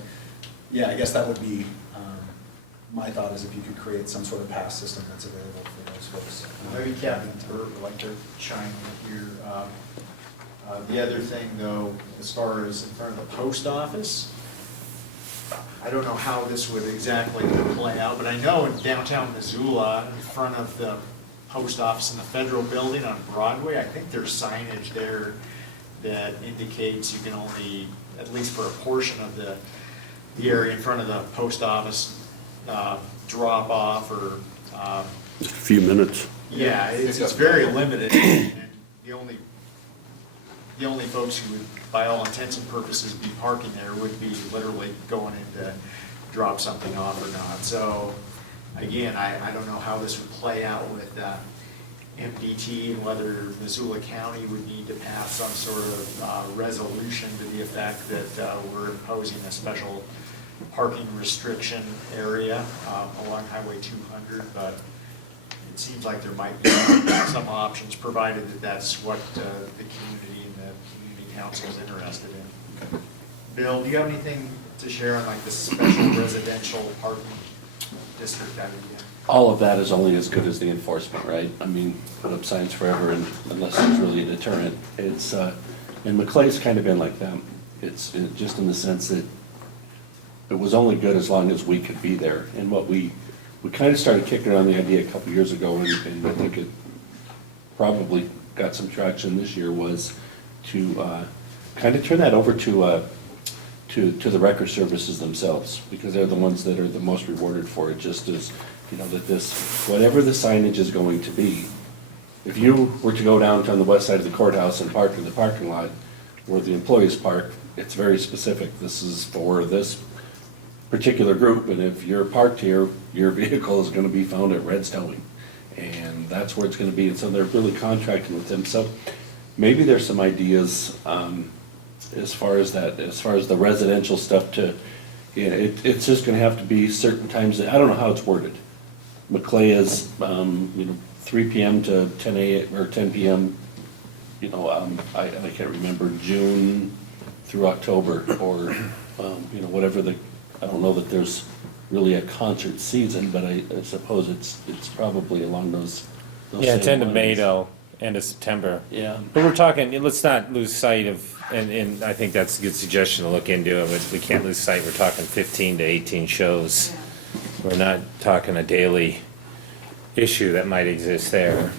yeah, I guess that would be my thought, is if you could create some sort of pass system that's available for those folks. Maybe Captain Burt would like to chime in here. The other thing, though, as far as in front of the post office, I don't know how this would exactly play out, but I know in downtown Missoula, in front of the post office in the federal building on Broadway, I think there's signage there that indicates you can only, at least for a portion of the area in front of the post office, drop off or. Just a few minutes. Yeah, it's very limited, and the only folks who would, by all intents and purposes, be parking there would be literally going in to drop something off or not. So, again, I don't know how this would play out with MDT and whether Missoula County would need to pass some sort of resolution to the effect that we're imposing a special parking restriction area along Highway 200, but it seems like there might be some options, provided that that's what the community and the community council is interested in. Bill, do you have anything to share on like the special residential parking district idea? All of that is only as good as the enforcement, right? I mean, put up signs forever unless it's really a deterrent. It's, and McClay's kind of been like them. It's just in the sense that it was only good as long as we could be there. And what we kind of started kicking around the idea a couple years ago, and I think it probably got some traction this year, was to kind of turn that over to the record services themselves, because they're the ones that are the most rewarded for it. Just as, you know, that this, whatever the signage is going to be, if you were to go down to on the west side of the courthouse and park in the parking lot where the employees park, it's very specific. This is for this particular group, and if you're parked here, your vehicle is going to be found at Red's Towing, and that's where it's going to be. And so they're really contracting with them. So maybe there's some ideas as far as that, as far as the residential stuff. To, you know, it's just going to have to be certain times. That, I don't know how it's worded. McClay is, you know, 3 p.m. to 10 a.m. or 10 p.m. You know, I can't remember, June through October, or you know, whatever the. I don't know that there's really a concert season, but I suppose it's probably along those Yeah, it's same end of May lines. though, end of September. Yeah. But we're talking, let's not lose sight of, and I think that's a good suggestion to look into, but we can't lose sight, we're talking 15 to 18 shows. We're not talking a daily issue that might exist there.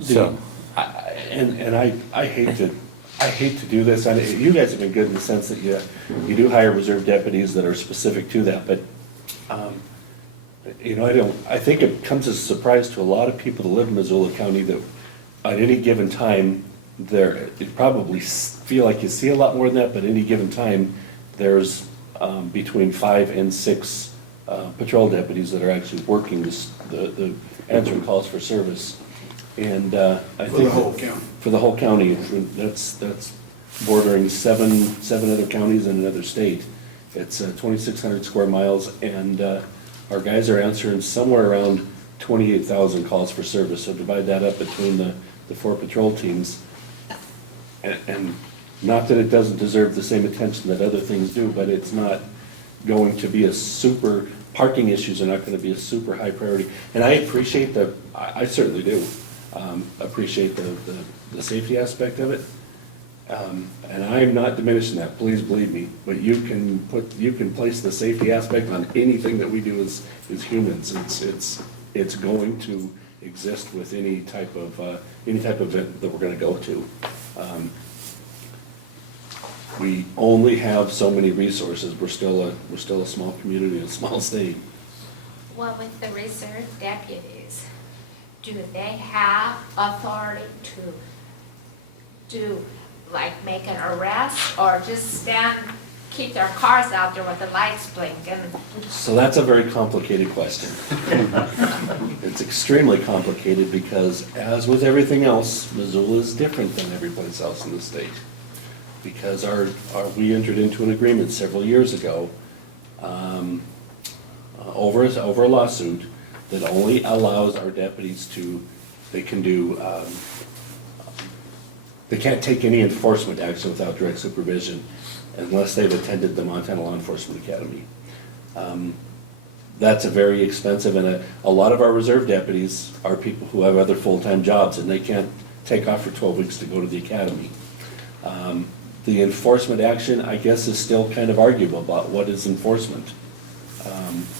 So, I hate to do this. You guys have been good in the sense that you do hire reserve deputies that are specific to that, but you know, I think it comes as a surprise to a lot of people that live in Missoula County that at any given time, you probably feel like you see a lot more than that, but at any given time, there's between 5 and 6 patrol deputies that are actually working the answering calls for service. And I think For the whole county. For the whole county, that's bordering seven other counties in another state. It's 2,600 square miles, and our guys are answering somewhere around 28,000 calls for service. So divide that up between the 4 patrol teams. And not that it doesn't deserve the same attention that other things do, but it's not going to be a super, parking issues are not going to be a super high priority. And I appreciate I certainly do. Appreciate the safety aspect of it. And I'm not diminishing that, please believe me, but you can place the safety aspect on anything that we do as humans. It's going to exist with any type of event that we're gonna go to. We only have so many resources. We're still a small community, a small state. Well, with the reserve deputies, do they have authority to like make an arrest or just stand keep their cars out there with the lights blinking. So that's a very complicated question. It's extremely complicated because, as with everything else, Missoula is different than every place else in the state. Because we entered into an agreement several years ago over a lawsuit that only allows our deputies they can't take any enforcement action without direct supervision unless they've attended the Montana Law Enforcement Academy. That's a very expensive, and a lot of our reserve deputies are people who have other full-time jobs, and they can't take off for 12 weeks to go to the academy. The enforcement action, I guess, is still kind of arguable about what is enforcement.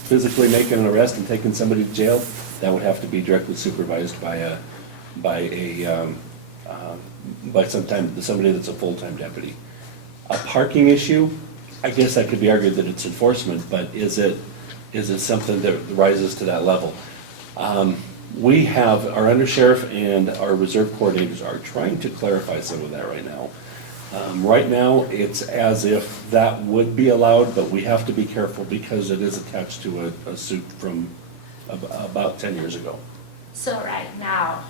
Physically making an arrest and taking somebody to jail, that would have to be directly supervised by somebody that's a full-time deputy. A parking issue, I guess that could be argued that it's enforcement, but is it something that rises to that level? We have, our undersheriff and our reserve coordinators are trying to clarify some of that right now. Right now, it's as if that would be allowed, but we have to be careful because it is attached to a suit from about 10 years ago. So right now,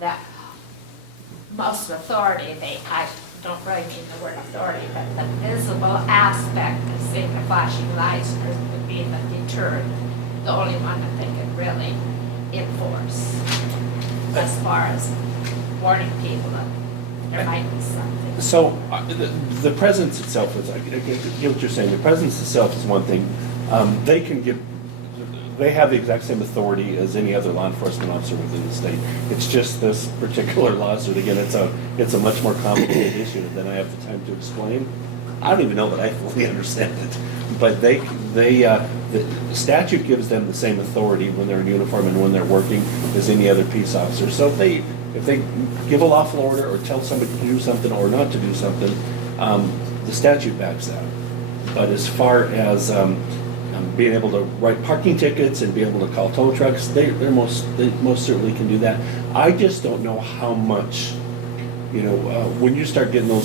that most authority, I don't really mean the word authority, but the visible aspect of seeing the flashing lights would be the deterrent, the only one that they could really enforce as far as warning people that there might be something. So, the presence itself is, I get what you're saying, the presence itself is one thing. They have the exact same authority as any other law enforcement officer within the state. It's just this particular lawsuit, again, it's a much more complicated issue than I have the time to explain. I don't even know that I fully understand it. But the statute gives them the same authority when they're in uniform and when they're working as any other peace officer. So if they give a lawful order or tell somebody to do something or not to do something, the statute backs that. But as far as being able to write parking tickets and be able to call tow trucks, they most certainly can do that. I just don't know how much, when you start getting the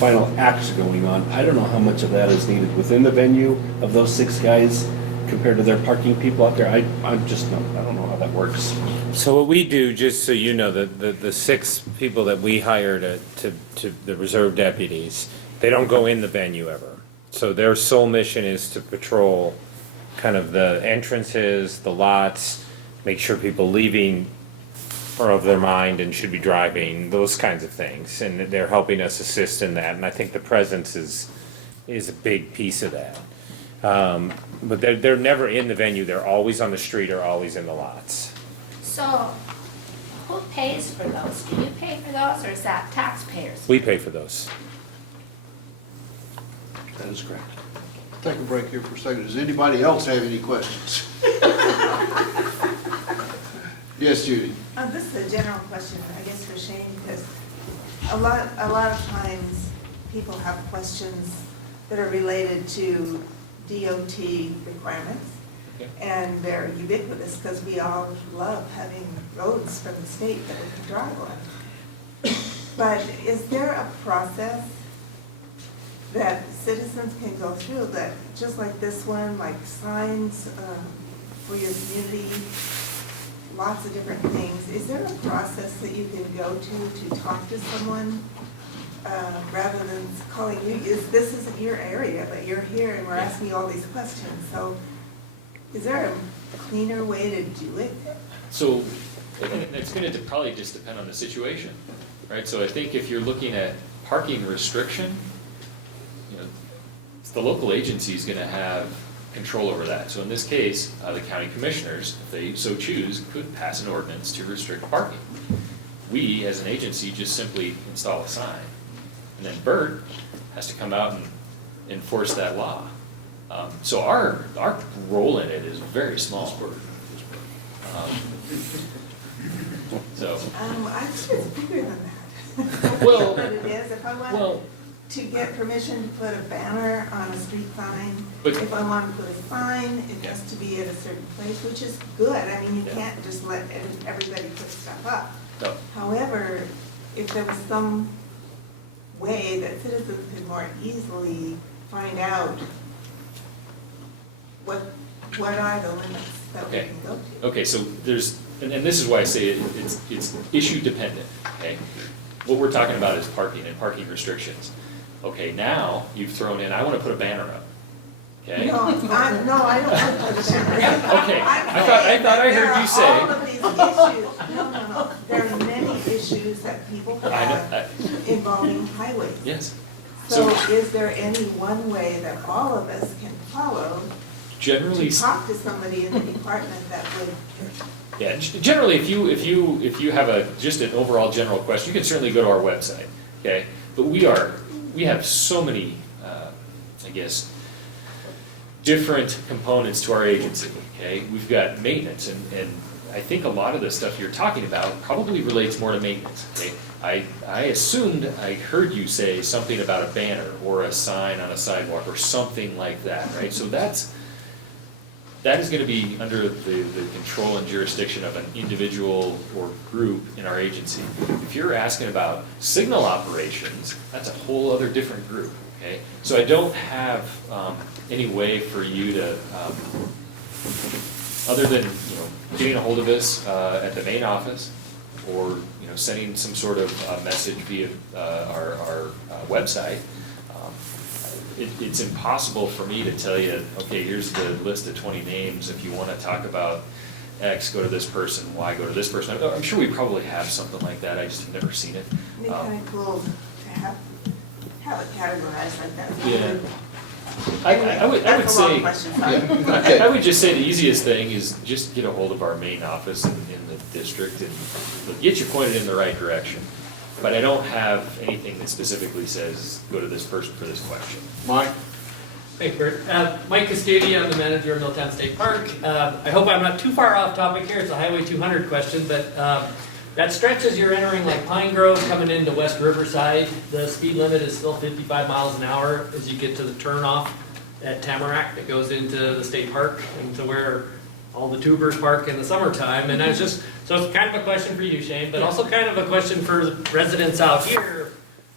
final acts going on, I don't know how much of that is needed within the venue of those 6 guys compared to their parking people out there. I don't know how that works. So what we do, just so you know, the 6 people that we hire to the reserve deputies, they don't go in the venue ever. So their sole mission is to patrol kind of the entrances, the lots, make sure people leaving are of their mind and should be driving, those kinds of things. And they're helping us assist in that. And I think the presence is a big piece of that. But they're never in the venue. They're always on the street or always in the lots. So who pays for those? Do you pay for those or is that taxpayers? We pay for those. That is correct. Take a break here for a second. Does anybody else have any questions? Yes, Judy? This is a general question, I guess, for Shane, because a lot of times people have questions that are related to DOT requirements. Okay. And they're ubiquitous because we all love having roads from the state that we can drive on. But is there a process that citizens can go through that, just like this one, like signs for your community, lots of different things, is there a process that you can go to talk to someone rather than calling you? This isn't your area, but you're here and we're asking you all these questions. So is there a cleaner way to do it? So it's going to probably just depend on the situation, right? So I think if you're looking at parking restriction, the local agency is going to have control over that. So in this case, the county commissioners, if they so choose, could pass an ordinance to restrict parking. We, as an agency, just simply install a sign. And then Bert has to come out and enforce that law. So our role in it is very small. So. I think it's bigger than that. Well, But it is, if I want to get permission to put a banner on a street sign, if I want to put a sign, it has to be at a certain place, which is good. I mean, you can't just let everybody put stuff up. No. However, if there was some way that citizens could more easily find out what are the limits that we Okay. can go to. Okay, so there's, and this is why I say it's issue dependent, okay? What we're talking about is parking and parking restrictions. Okay, now you've thrown in, I want to put a banner up, okay? No, I don't want to put a banner. Okay, I'm I thought saying I that heard you say. There are all of these issues, no. There are many issues that people I have know, involving highways. yes. So is there any one way that all of us can follow Generally, to talk to somebody in the department that would, yeah, generally, if you have just an overall general question, you can certainly go to our website, okay? But we have so many, I guess, different components to our agency, okay? We've got maintenance, and I think a lot of the stuff you're talking about probably relates more to maintenance, okay? I assumed I heard you say something about a banner or a sign on a sidewalk or something like that, right? So that is going to be under the control and jurisdiction of an individual or group in our agency. If you're asking about signal operations, that's a whole other different group, okay? So I don't have any way for you to, other than, getting a hold of us at the main office, or, sending some sort of message via our website. It's impossible for me to tell you, okay, here's the list of 20 names. If you want to talk about X, go to this person, Y, go to this person. I'm sure we probably have something like that. I just have never seen it. it'd be kind of cool to have it categorized like that. Yeah. I would That's a long say, question, sorry. I would just say the easiest thing is just get a hold of our main office in the district and get you pointed in the right direction. But I don't have anything that specifically says, go to this person for this question. Mike? Thanks, Bert. Mike Custodian, I'm the manager of Milltown State Park. I hope I'm not too far off topic here. It's a Highway 200 question, but that stretch as you're entering like Pine Grove coming into West Riverside, the speed limit is still 55 miles an hour as you get to the turnoff at Tamarack that goes into the state park and to where all the tubers park in the summertime. And so it's kind of a question for you, Shane, but also kind of a question for residents out here.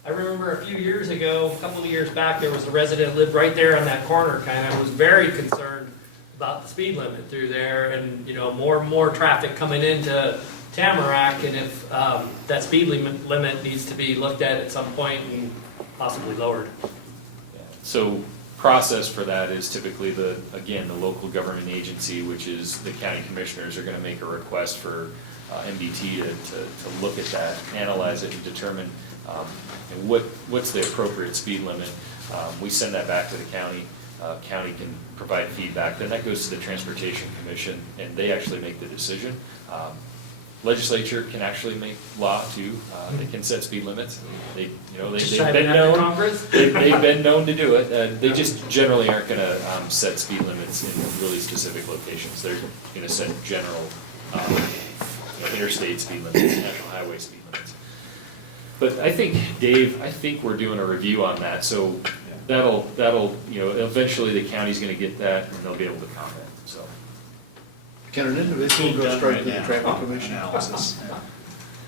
I remember a few years ago, a couple of years back, there was a resident lived right there on that corner, kind of was very concerned about the speed limit through there, and more and more traffic coming into Tamarack, and if that speed limit needs to be looked at some point and possibly lowered. So process for that is typically the local government agency, which is the county commissioners, are going to make a request for MDT to look at that, analyze it, and determine what's the appropriate speed limit. We send that back to the county. County can provide feedback. Then that goes to the Transportation Commission, and they actually make the decision. Legislature can actually make law too. They can set speed limits. They've been known to do it. They just generally aren't going to set speed limits in really specific locations. They're going to set general interstate speed limits, national highway speed limits. But I think, Dave, we're doing a review on that. So that'll eventually the county's going to get that and they'll be able to comment. So. Can an individual go straight to the traffic commission? Analysis.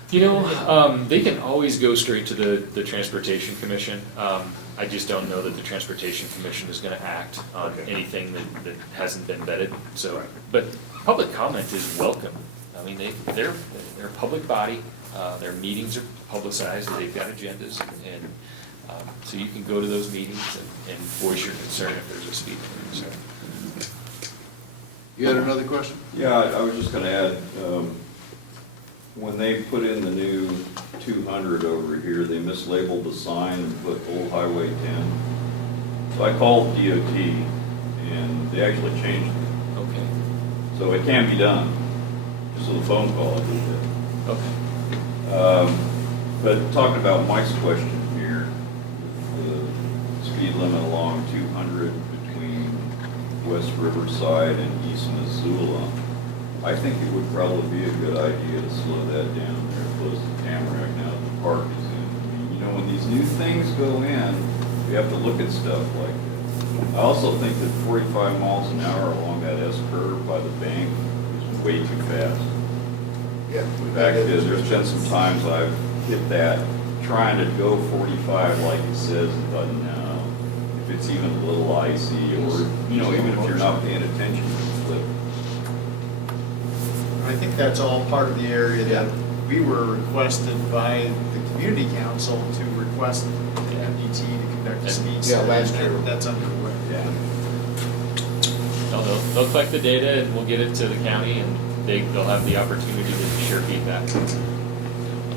They can always go straight to the Transportation Commission. I just don't know that the Transportation Commission is going to act on anything that hasn't been vetted. So, Right. But public comment is welcome. I mean, they're a public body. Their meetings are publicized. They've got agendas, and so you can go to those meetings and voice your concern if there's a speed limit. So. You had another question? Yeah, I was just gonna add, when they put in the new 200 over here, they mislabeled the sign and put Old Highway 10. So I called DOT and they actually changed it. Okay. So it can be done, just with a phone call, I did that. Okay. But talking about Mike's question here, the speed limit along 200 between West Riverside and East Missoula, I think it would probably be a good idea to slow that down there close to Tamarack now that the park is in. I mean, when these new things go in, we have to look at stuff like that. I also think that 45 miles an hour along that S curve by the bank is way too fast. Yeah. In fact, there's been some times I've hit that trying to go 45 like it says, and thought, no. If it's even a little icy, or, even if you're not paying attention, you slip. I think that's all part of the area that we were requested by the community council to request the MDT to conduct a speed study. last year. That's underway. Yeah. No, they'll collect the data and we'll get it to the county and they'll have the opportunity to share feedback.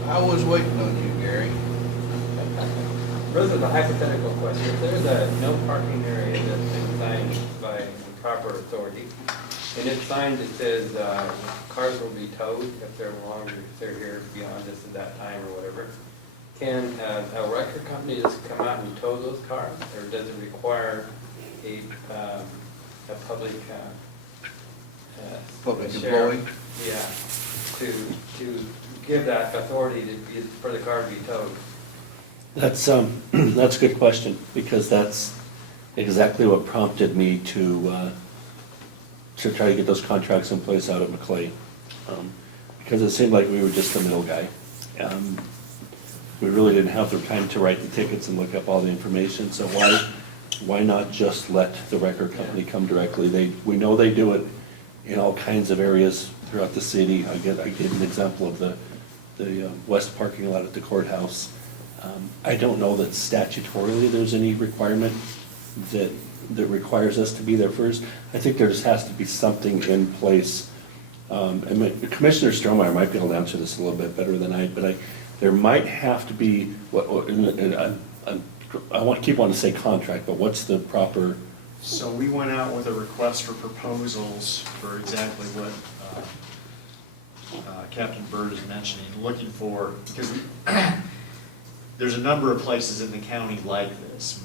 I was waiting on you, Gary. This is a hypothetical question. If there's a no parking area that's been signed by the proper authority, and it's signed that says cars will be towed if they're if they're here beyond this at that time or whatever, can a record company just come out and tow those cars, or does it require a public Public sheriff? employee? Yeah, to give that authority for the car to be towed. That's a good question, because that's exactly what prompted me to try to get those contracts in place out of Maclay. Because it seemed like we were just the middle guy. We really didn't have the time to write the tickets and look up all the information, so why not just let the record company come directly? We know they do it in all kinds of areas throughout the city. I gave an example of the west parking lot at the courthouse. I don't know that statutorily there's any requirement that requires us to be there first. I think there just has to be something in place. And Commissioner Stromeyer might be able to answer this a little bit better than I, but there might have to be, I keep wanting to say contract, but what's the proper? So we went out with a request for proposals for exactly what Captain Bird is mentioning, looking for, because there's a number of places in the county like this.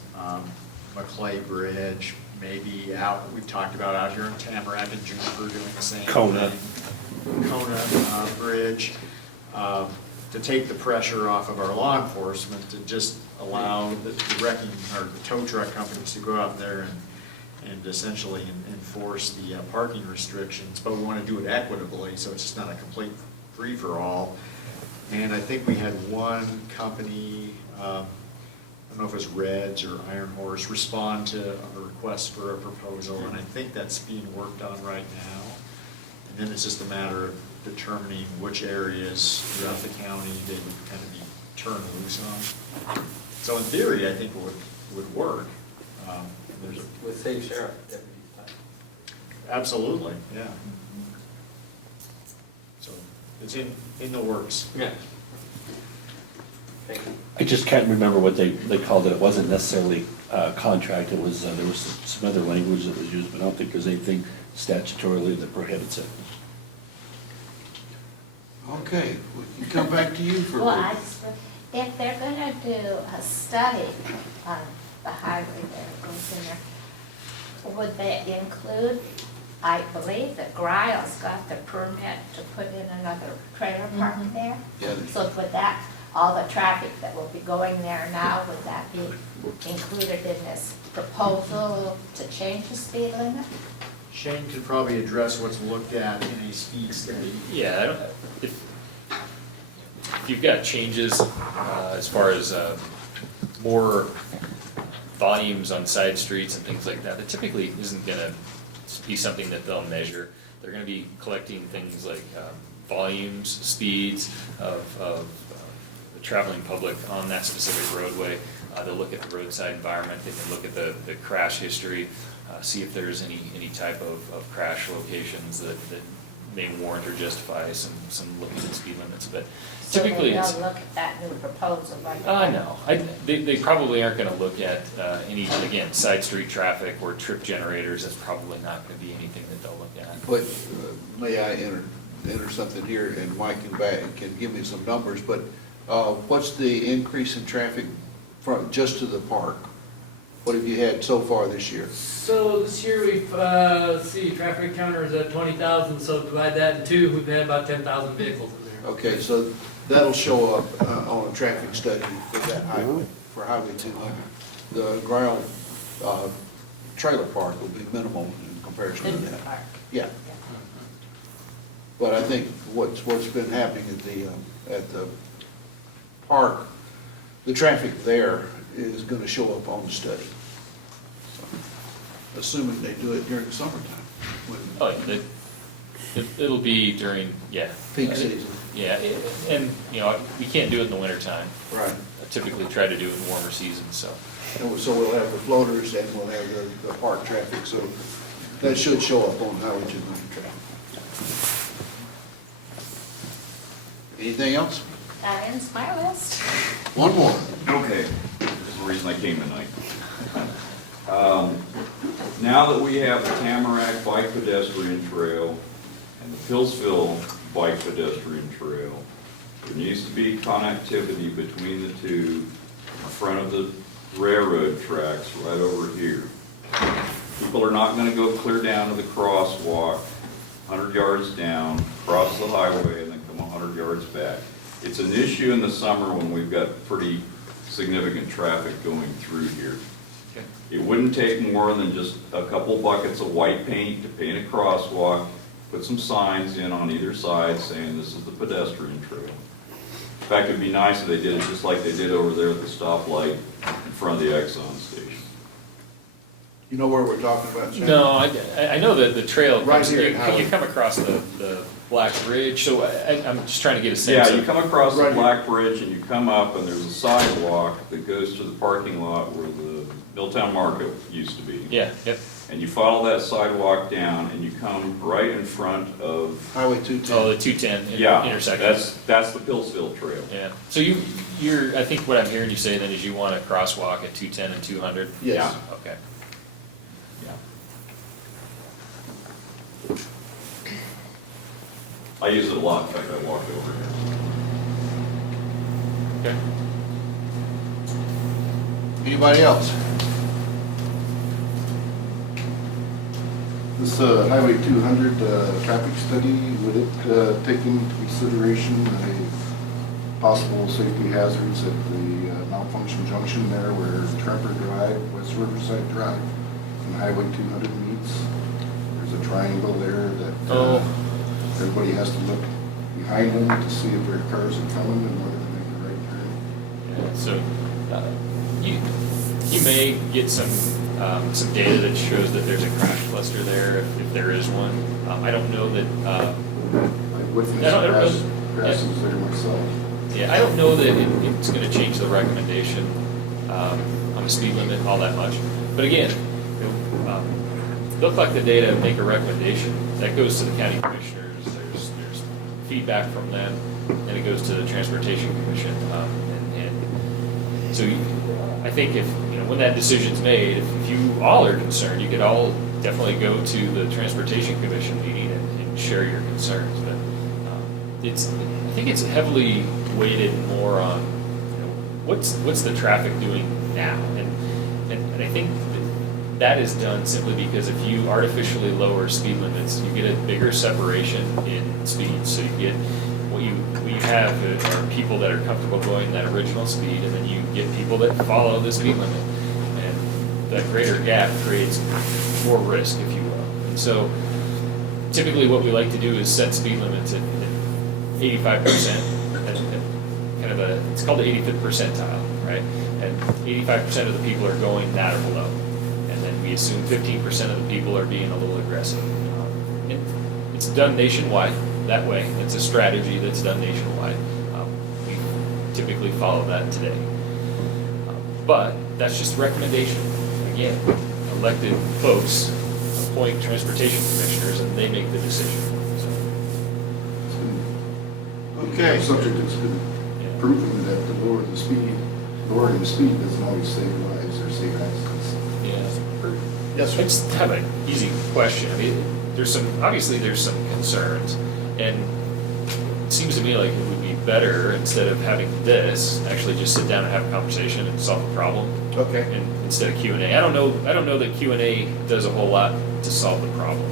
Maclay Bridge, maybe we've talked about out here in Tamarack and Juniper doing the same Kona. thing. Kona Bridge, to take the pressure off of our law enforcement, to just allow the wrecking, or the tow truck companies to go out there and essentially enforce the parking restrictions, but we want to do it equitably, so it's just not a complete free-for-all. And I think we had one company, I don't know if it was Reds or Iron Horse, respond to a request for a proposal, and I think that's being worked on right now. And then it's just a matter of determining which areas throughout the county they would kind of be turned loose on. So in theory, I think it would work. With safe sheriff deputies time. Absolutely, yeah. So it's in the works. Yeah. Thank you. I just can't remember what they called it. It wasn't necessarily a contract. It was, there was some other language that was used, but I don't think there's anything statutorily that prohibits it. Okay, we can come back to you for. Well, if they're gonna do a study on the highway that goes in there, would they include, I believe that Griles got the permit to put in another trailer park there? Yeah. So would that, all the traffic that will be going there now, would that be included in this proposal to change the speed limit? Shane could probably address what's looked at in a speed study. Yeah, if you've got changes as far as more volumes on side streets and things like that, that typically isn't gonna be something that they'll measure. They're gonna be collecting things like volumes, speeds of the traveling public on that specific roadway. They'll look at the roadside environment, they can look at the crash history, see if there's any type of crash locations that may warrant or justify some looking at speed limits, but typically it's. So they'll look at that new proposal like. No, they probably aren't gonna look at any, again, side street traffic or trip generators. That's probably not gonna be anything that they'll look at. But may I enter something here, and Mike can give me some numbers, but what's the increase in traffic from just to the park? What have you had so far this year? So this year we've, traffic counter is at 20,000, so divide that in two, we've had about 10,000 vehicles in there. Okay, so that'll show up on a traffic study for that highway, for Highway 200. The ground trailer park will be minimal in comparison to that. Yeah. But I think what's been happening at the park, the traffic there is gonna show up on the study. assuming they do it during the summertime. when- Oh, it'll be during, yeah. Peak season. Yeah, and, you know, we can't do it in the wintertime. Right. I typically try to do it in warmer seasons, so. And so we'll have the floaters and we'll have the park traffic, so that should show up on Highway 200 traffic. Anything else? That ends my list. One more. Okay, this is the reason I came tonight. Now that we have the Tamarack Bike Pedestrian Trail and the Pillsville Bike Pedestrian Trail, there needs to be connectivity between the two in front of the railroad tracks right over here. People are not gonna go clear down to the crosswalk, 100 yards down, cross the highway, and then come 100 yards back. It's an issue in the summer when we've got pretty significant traffic going through here. Okay. It wouldn't take more than just a couple buckets of white paint to paint a crosswalk, put some signs in on either side saying this is the pedestrian trail. In fact, it'd be nice if they did it just like they did over there at the stoplight in front of the Exxon station. You know where we're talking about, Shane? No, I know that the trail, Right comes- here at you Highway. come across the Black Bridge, so I'm just trying to get a sense Yeah, of. you come across the Right here. Black Bridge and you come up and there's a sidewalk that goes to the parking lot where the Milltown Market used to be. Yeah, yep. And you follow that sidewalk down and you come right in front of, Highway 210. Oh, the 210 yeah, intersection. that's the Pillsville Trail. Yeah, so you're, I think what I'm hearing you say then is you want a crosswalk at 210 and 200? Yes. Yeah. Okay. I use it a lot, in fact, I walked over here. Okay. Anybody else? This Highway 200 traffic study, would it take into consideration a possible safety hazards at the malfunction junction there where Tremper Drive, West Riverside Drive, and Highway 200 meets? There's a triangle there that everybody has to look behind them to see if their cars are coming in order to make the right turn. Yeah, so you may get some data that shows that there's a crash cluster there, if there is one. I don't know that, I witnessed I don't know. crashes there myself. yeah, I don't know that it's gonna change the recommendation on the speed limit all that much. But again, they'll collect the data and make a recommendation. That goes to the county commissioners, there's feedback from them, and it goes to the Transportation Commission. And so I think if, when that decision's made, if you all are concerned, you could all definitely go to the Transportation Commission meeting and share your concerns. But I think it's heavily weighted more on, what's the traffic doing now? And I think that is done simply because if you artificially lower speed limits, you get a bigger separation in speed. So you get, what you have are people that are comfortable going that original speed, and then you get people that follow the speed limit. And that greater gap creates more risk, if you will. And so typically what we like to do is set speed limits at 85%, at kind of it's called the 85th percentile, right? And 85% of the people are going that or below. And then we assume 15% of the people are being a little aggressive. And it's done nationwide that way. It's a strategy that's done nationwide. We typically follow that today. But that's just a recommendation. Again, elected folks appoint transportation commissioners and they make the decision. Okay. Subject that's been proven that the lowering the speed doesn't always save lives or save accidents. Yeah. Yes, sir. I just have an easy question. I mean, obviously there's some concerns, and it seems to me like it would be better, instead of having this, actually just sit down and have a conversation and solve the problem. Okay. And instead of Q&A. I don't know that Q&A does a whole lot to solve the problem.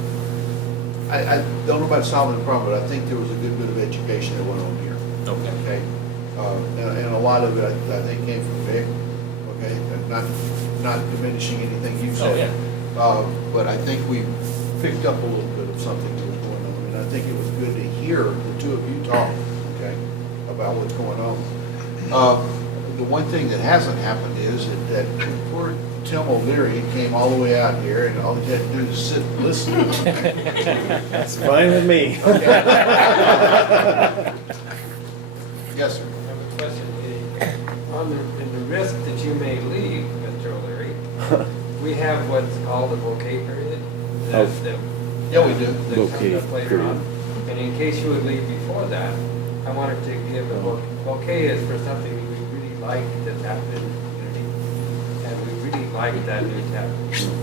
I don't know about solving the problem, but I think there was a good bit of education that went on here. Okay. Okay? And a lot of it, I think, came from Vic, okay? And not diminishing anything you've said. Oh, But I think we picked up a little bit of something that was going on. And I think it was good to hear the two of you talk, okay, about what's going on. The one thing that hasn't happened is that Tim O'Leary came all the way out here, and all he had to do is sit and listen. That's fine with me. Yes, sir. I have a question. In the risk that you may leave, Mr. O'Leary, we have what's called a bouquet period. that- that- Yeah, we do. that Bouquet comes up later period. on. And in case you would leave before that, I wanted to give a bouquet is for something we really like that's happened in the community. And we really like that new tap.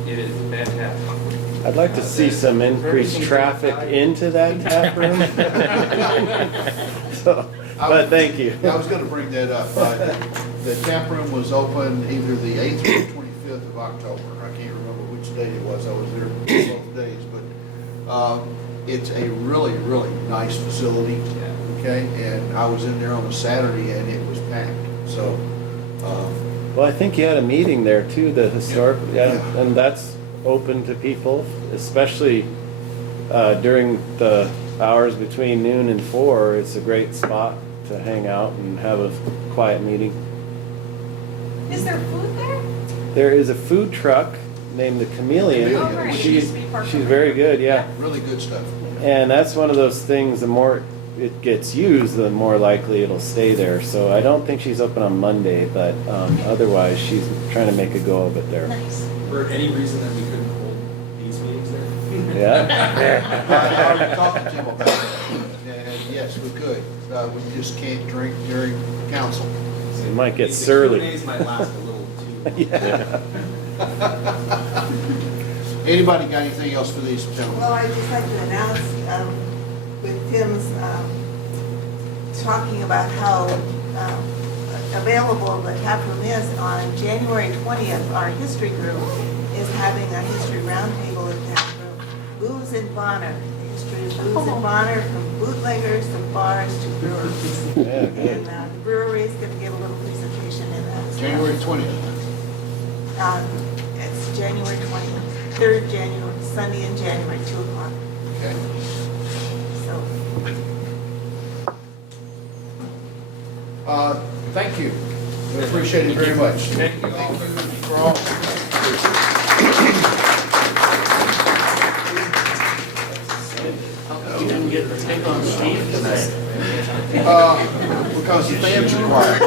It is fantastic. I'd like to see some increased traffic into that tap room. So, but thank you. I was gonna bring that up. The tap room was open either the 8th or the 25th of October. I can't remember which date it was. I was there both days, but it's a really, really nice facility. Okay, and I was in there on a Saturday and it was packed. So, Well, I think you had a meeting there too, the historic, Yeah. and that's open to people, especially during the hours between noon and 4. It's a great spot to hang out and have a quiet meeting. Is there food there? There is a food truck named the Chameleon. Oh, right. She's very good, yeah. really good stuff. And that's one of those things, the more it gets used, the more likely it'll stay there. So I don't think she's open on Monday, but otherwise she's trying to make a go of it there. Nice. For any reason that we couldn't hold these meetings there? Yeah? I already talked to Tim about that. And yes, we could. We just can't drink during council. You might get The surly. Q&As might last a little too. Yeah. Anybody got anything else for these gentlemen? Well, I'd just like to announce, with Tim's talking about how available the tap room is, on January 20th, our history group is having a history roundtable at tap room. Booze and Bonner, the history of booze and Bonner, from bootleggers to bars to brewers. Yeah, good. And the brewery is going to give a little presentation in that as well. January 20th. It's January 20th, 3rd January, Sunday in January, 2 o'clock. Okay. So, Thank you. We appreciate it very much. Thank you all. For all. You didn't get to take on Steve tonight. Because the fans are quiet.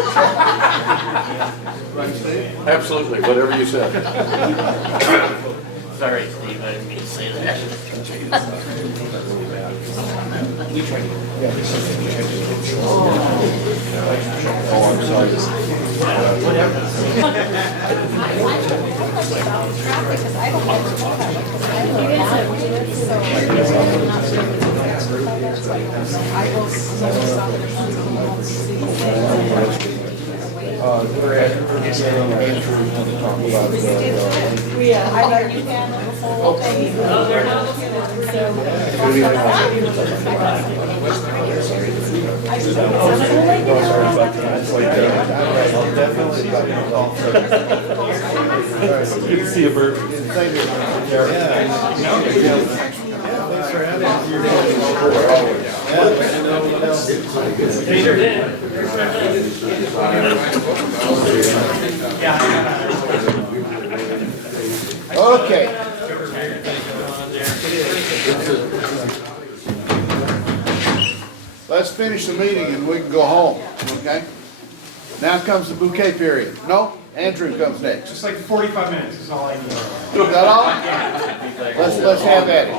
Right, Steve? Absolutely, whatever you said. Sorry, Steve, I didn't mean to say that. Oh, I'm sorry. Good to see you, Bert. Okay. Let's finish the meeting and we can go home, okay? Now comes the bouquet period. No, Andrew comes next. Just like 45 minutes is all I need. Is that all? Let's have at it.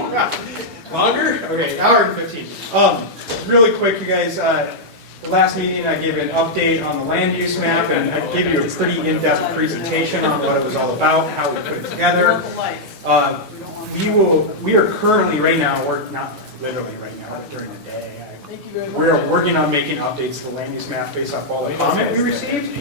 Longer? Okay, hour and 15. Really quick, you guys, the last meeting I gave an update on the land use map, and I gave you a pretty in-depth presentation on what it was all about, how we put it together. We are currently, right now, we're not literally right now, but during the day, we're working on making updates to the land use map based off all the comment we received.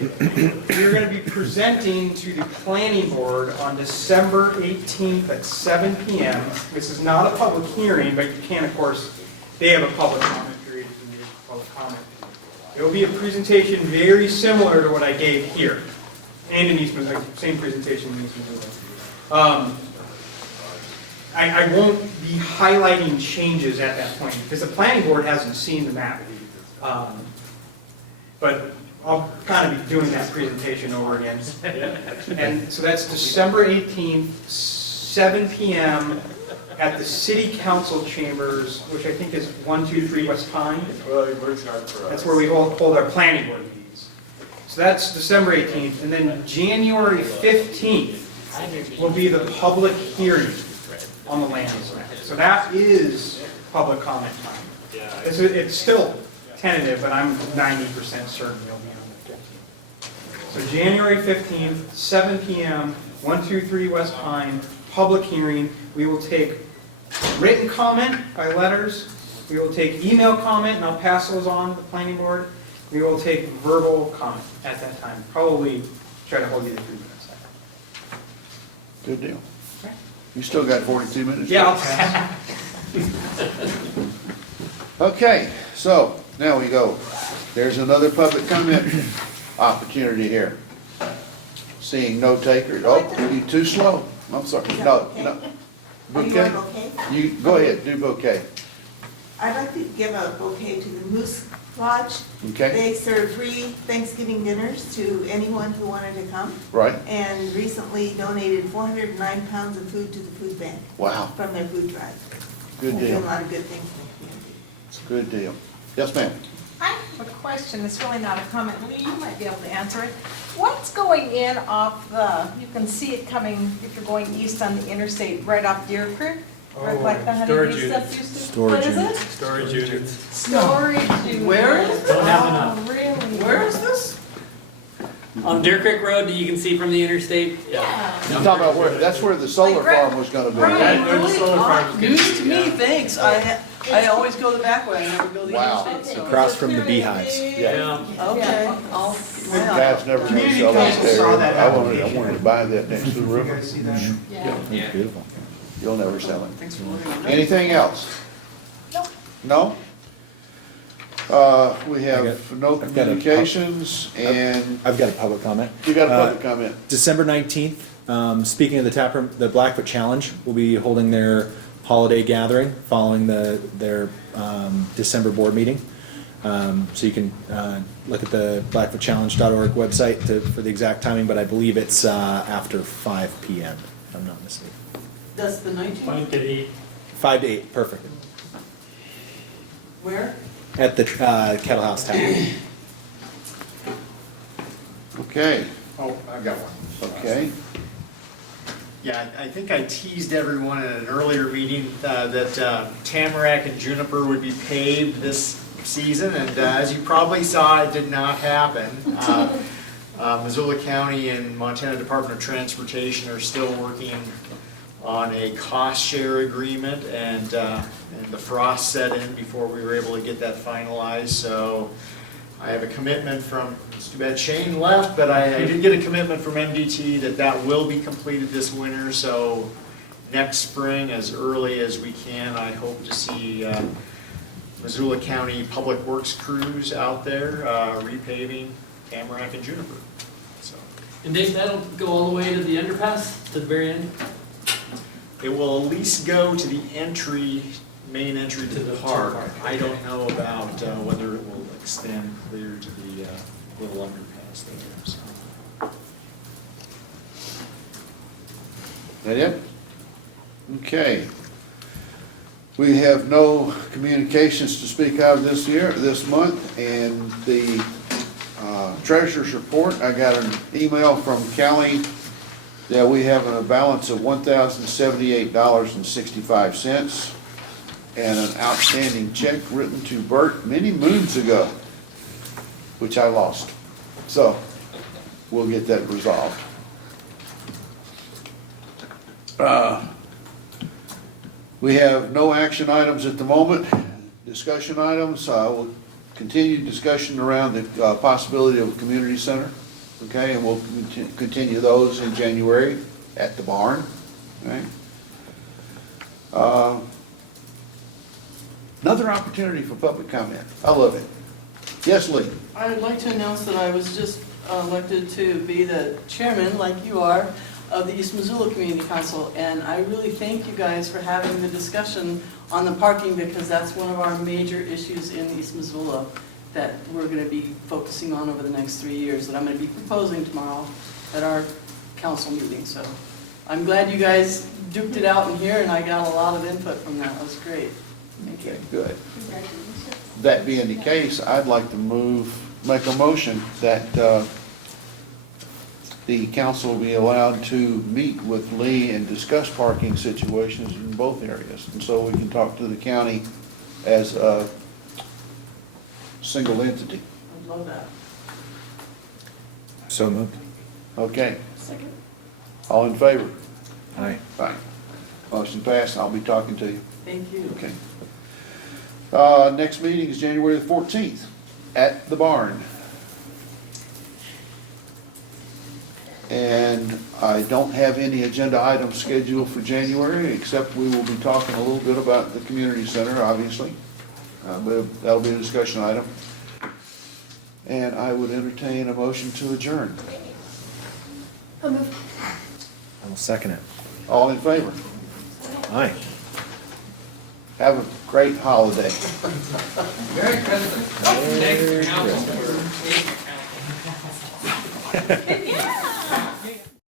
We're going to be presenting to the planning board on December 18th at 7 p.m. This is not a public hearing, but you can, of course, they have a public comment period if you need a public comment. It will be a presentation very similar to what I gave here, and in Eastman, like same presentation in Eastman. I won't be highlighting changes at that point because the planning board hasn't seen the map. But I'll kind of be doing that presentation over again. And so that's December 18th, 7 PM at the City Council Chambers, which I think is 123 West Pine. Well, it works hard for us. That's where we hold our planning board meetings. So that's December 18th, and then January 15th will be the public hearing on the land use map. So that is public comment time. It's still tentative, but I'm 90% certain you'll be on the 15th. So January 15th, 7 PM, 123 West Pine, public hearing. We will take written comment by letters. We will take email comment, and I'll pass those on to the planning board. We will take verbal comment at that time. Probably try to hold you to 3 minutes. Good deal. You still got 42 minutes? Yeah, I'll pass. Okay, so now we go. There's another public comment opportunity here. Seeing no takers. Oh, you too slow. I'm sorry. No. Are you Bouquet? on bouquet? You, go ahead, do bouquet. I'd like to give a bouquet to the Moose Lodge. Okay. They serve free Thanksgiving dinners to anyone who wanted to come. Right. And recently donated 409 pounds of food to the food bank. Wow. From their food drive. Good They're deal. doing a lot of good things in the community. Good deal. Yes, ma'am. I have a question, it's really not a comment, Lee, you might be able to answer it. What's going in off the, you can see it coming if you're going east on the interstate, right off Deer Creek? Right, like the storage honeybee units. stuff used to. Storage What is units. it? Storage units. Storage units. Where is it? Don't have enough. Oh, really? Where is this? On Deer Creek Road, you can see from the interstate. Yeah. You're talking about where, that's where the solar farm was gonna be. News to me, thanks. I always go the back way, I never go the Wow. interstate, so. Across from the beehives. Yeah. Okay, I'll keep my eye on it. Guys never gonna Community sell that council saw there. that I wanted to buy that next to the You river. guys see that? Yeah. Beautiful. You'll never sell it. Thanks for looking at that. Anything else? No? We have no I've got a- communications and I've got a public comment. you got a public comment. December 19th, speaking of the taproom, the Blackfoot Challenge will be holding their holiday gathering following their December board meeting. So you can look at the blackfootchallenge.org website for the exact timing, but I believe it's after 5 p.m., if I'm not mistaken. That's the 19th? 5 to 8. 5 to 8, perfect. Where? At the Kettle House Tavern. Okay, Oh, I've got one. okay. Yeah, I think I teased everyone at an earlier meeting that tamarack and juniper would be paved this season, and as you probably saw, it did not happen. Missoula County and Montana Department of Transportation are still working on a cost share agreement, and the frost set in before we were able to get that finalized, so I have a commitment from, it's too bad Shane left, but I did get a commitment from MDT that will be completed this winter, so next spring, as early as we can, I hope to see Missoula County Public Works crews out there repaving tamarack and juniper. So And Dave, that'll go all the way to the underpass, to the very end? it will at least go to the main entry to the park. I don't know about whether it will extend clear to the little underpass there, so. That it? Okay. We have no communications to speak of this month, and the treasurer's report, I got an email from Kelly that we have a balance of $1,078.65 and an outstanding check written to Bert many moons ago, which I lost. So, we'll get that resolved. We have no action items at the moment. Discussion items, we'll continue discussion around the possibility of a community center, okay? And we'll continue those in January at the barn, okay? Another opportunity for public comment. I love it. Yes, Lee? I would like to announce that I was just elected to be the chairman, like you are, of the East Missoula Community Council, and I really thank you guys for having the discussion on the parking, because that's one of our major issues in East Missoula. that we're gonna be focusing on over the next 3 years, that I'm gonna be proposing tomorrow at our council meeting. So I'm glad you guys duked it out in here, and I got a lot of input from that. That was great. Thank you. Okay, good. That being the case, I'd like to make a motion that the council be allowed to meet with Lee and discuss parking situations in both areas. And so we can talk to the county as a single entity. I love that. So moved. Okay, Second. all in favor? Aye. Aye. Motion passed, I'll be talking to you. Thank you. Okay. Next meeting is January the 14th at the barn. And I don't have any agenda items scheduled for January, except we will be talking a little bit about the community center, obviously. But that'll be a discussion item. And I would entertain a motion to adjourn. I'll move. I will second it. All in favor? Aye. Have a great holiday. Merry Christmas. Thanks for your help. Yeah.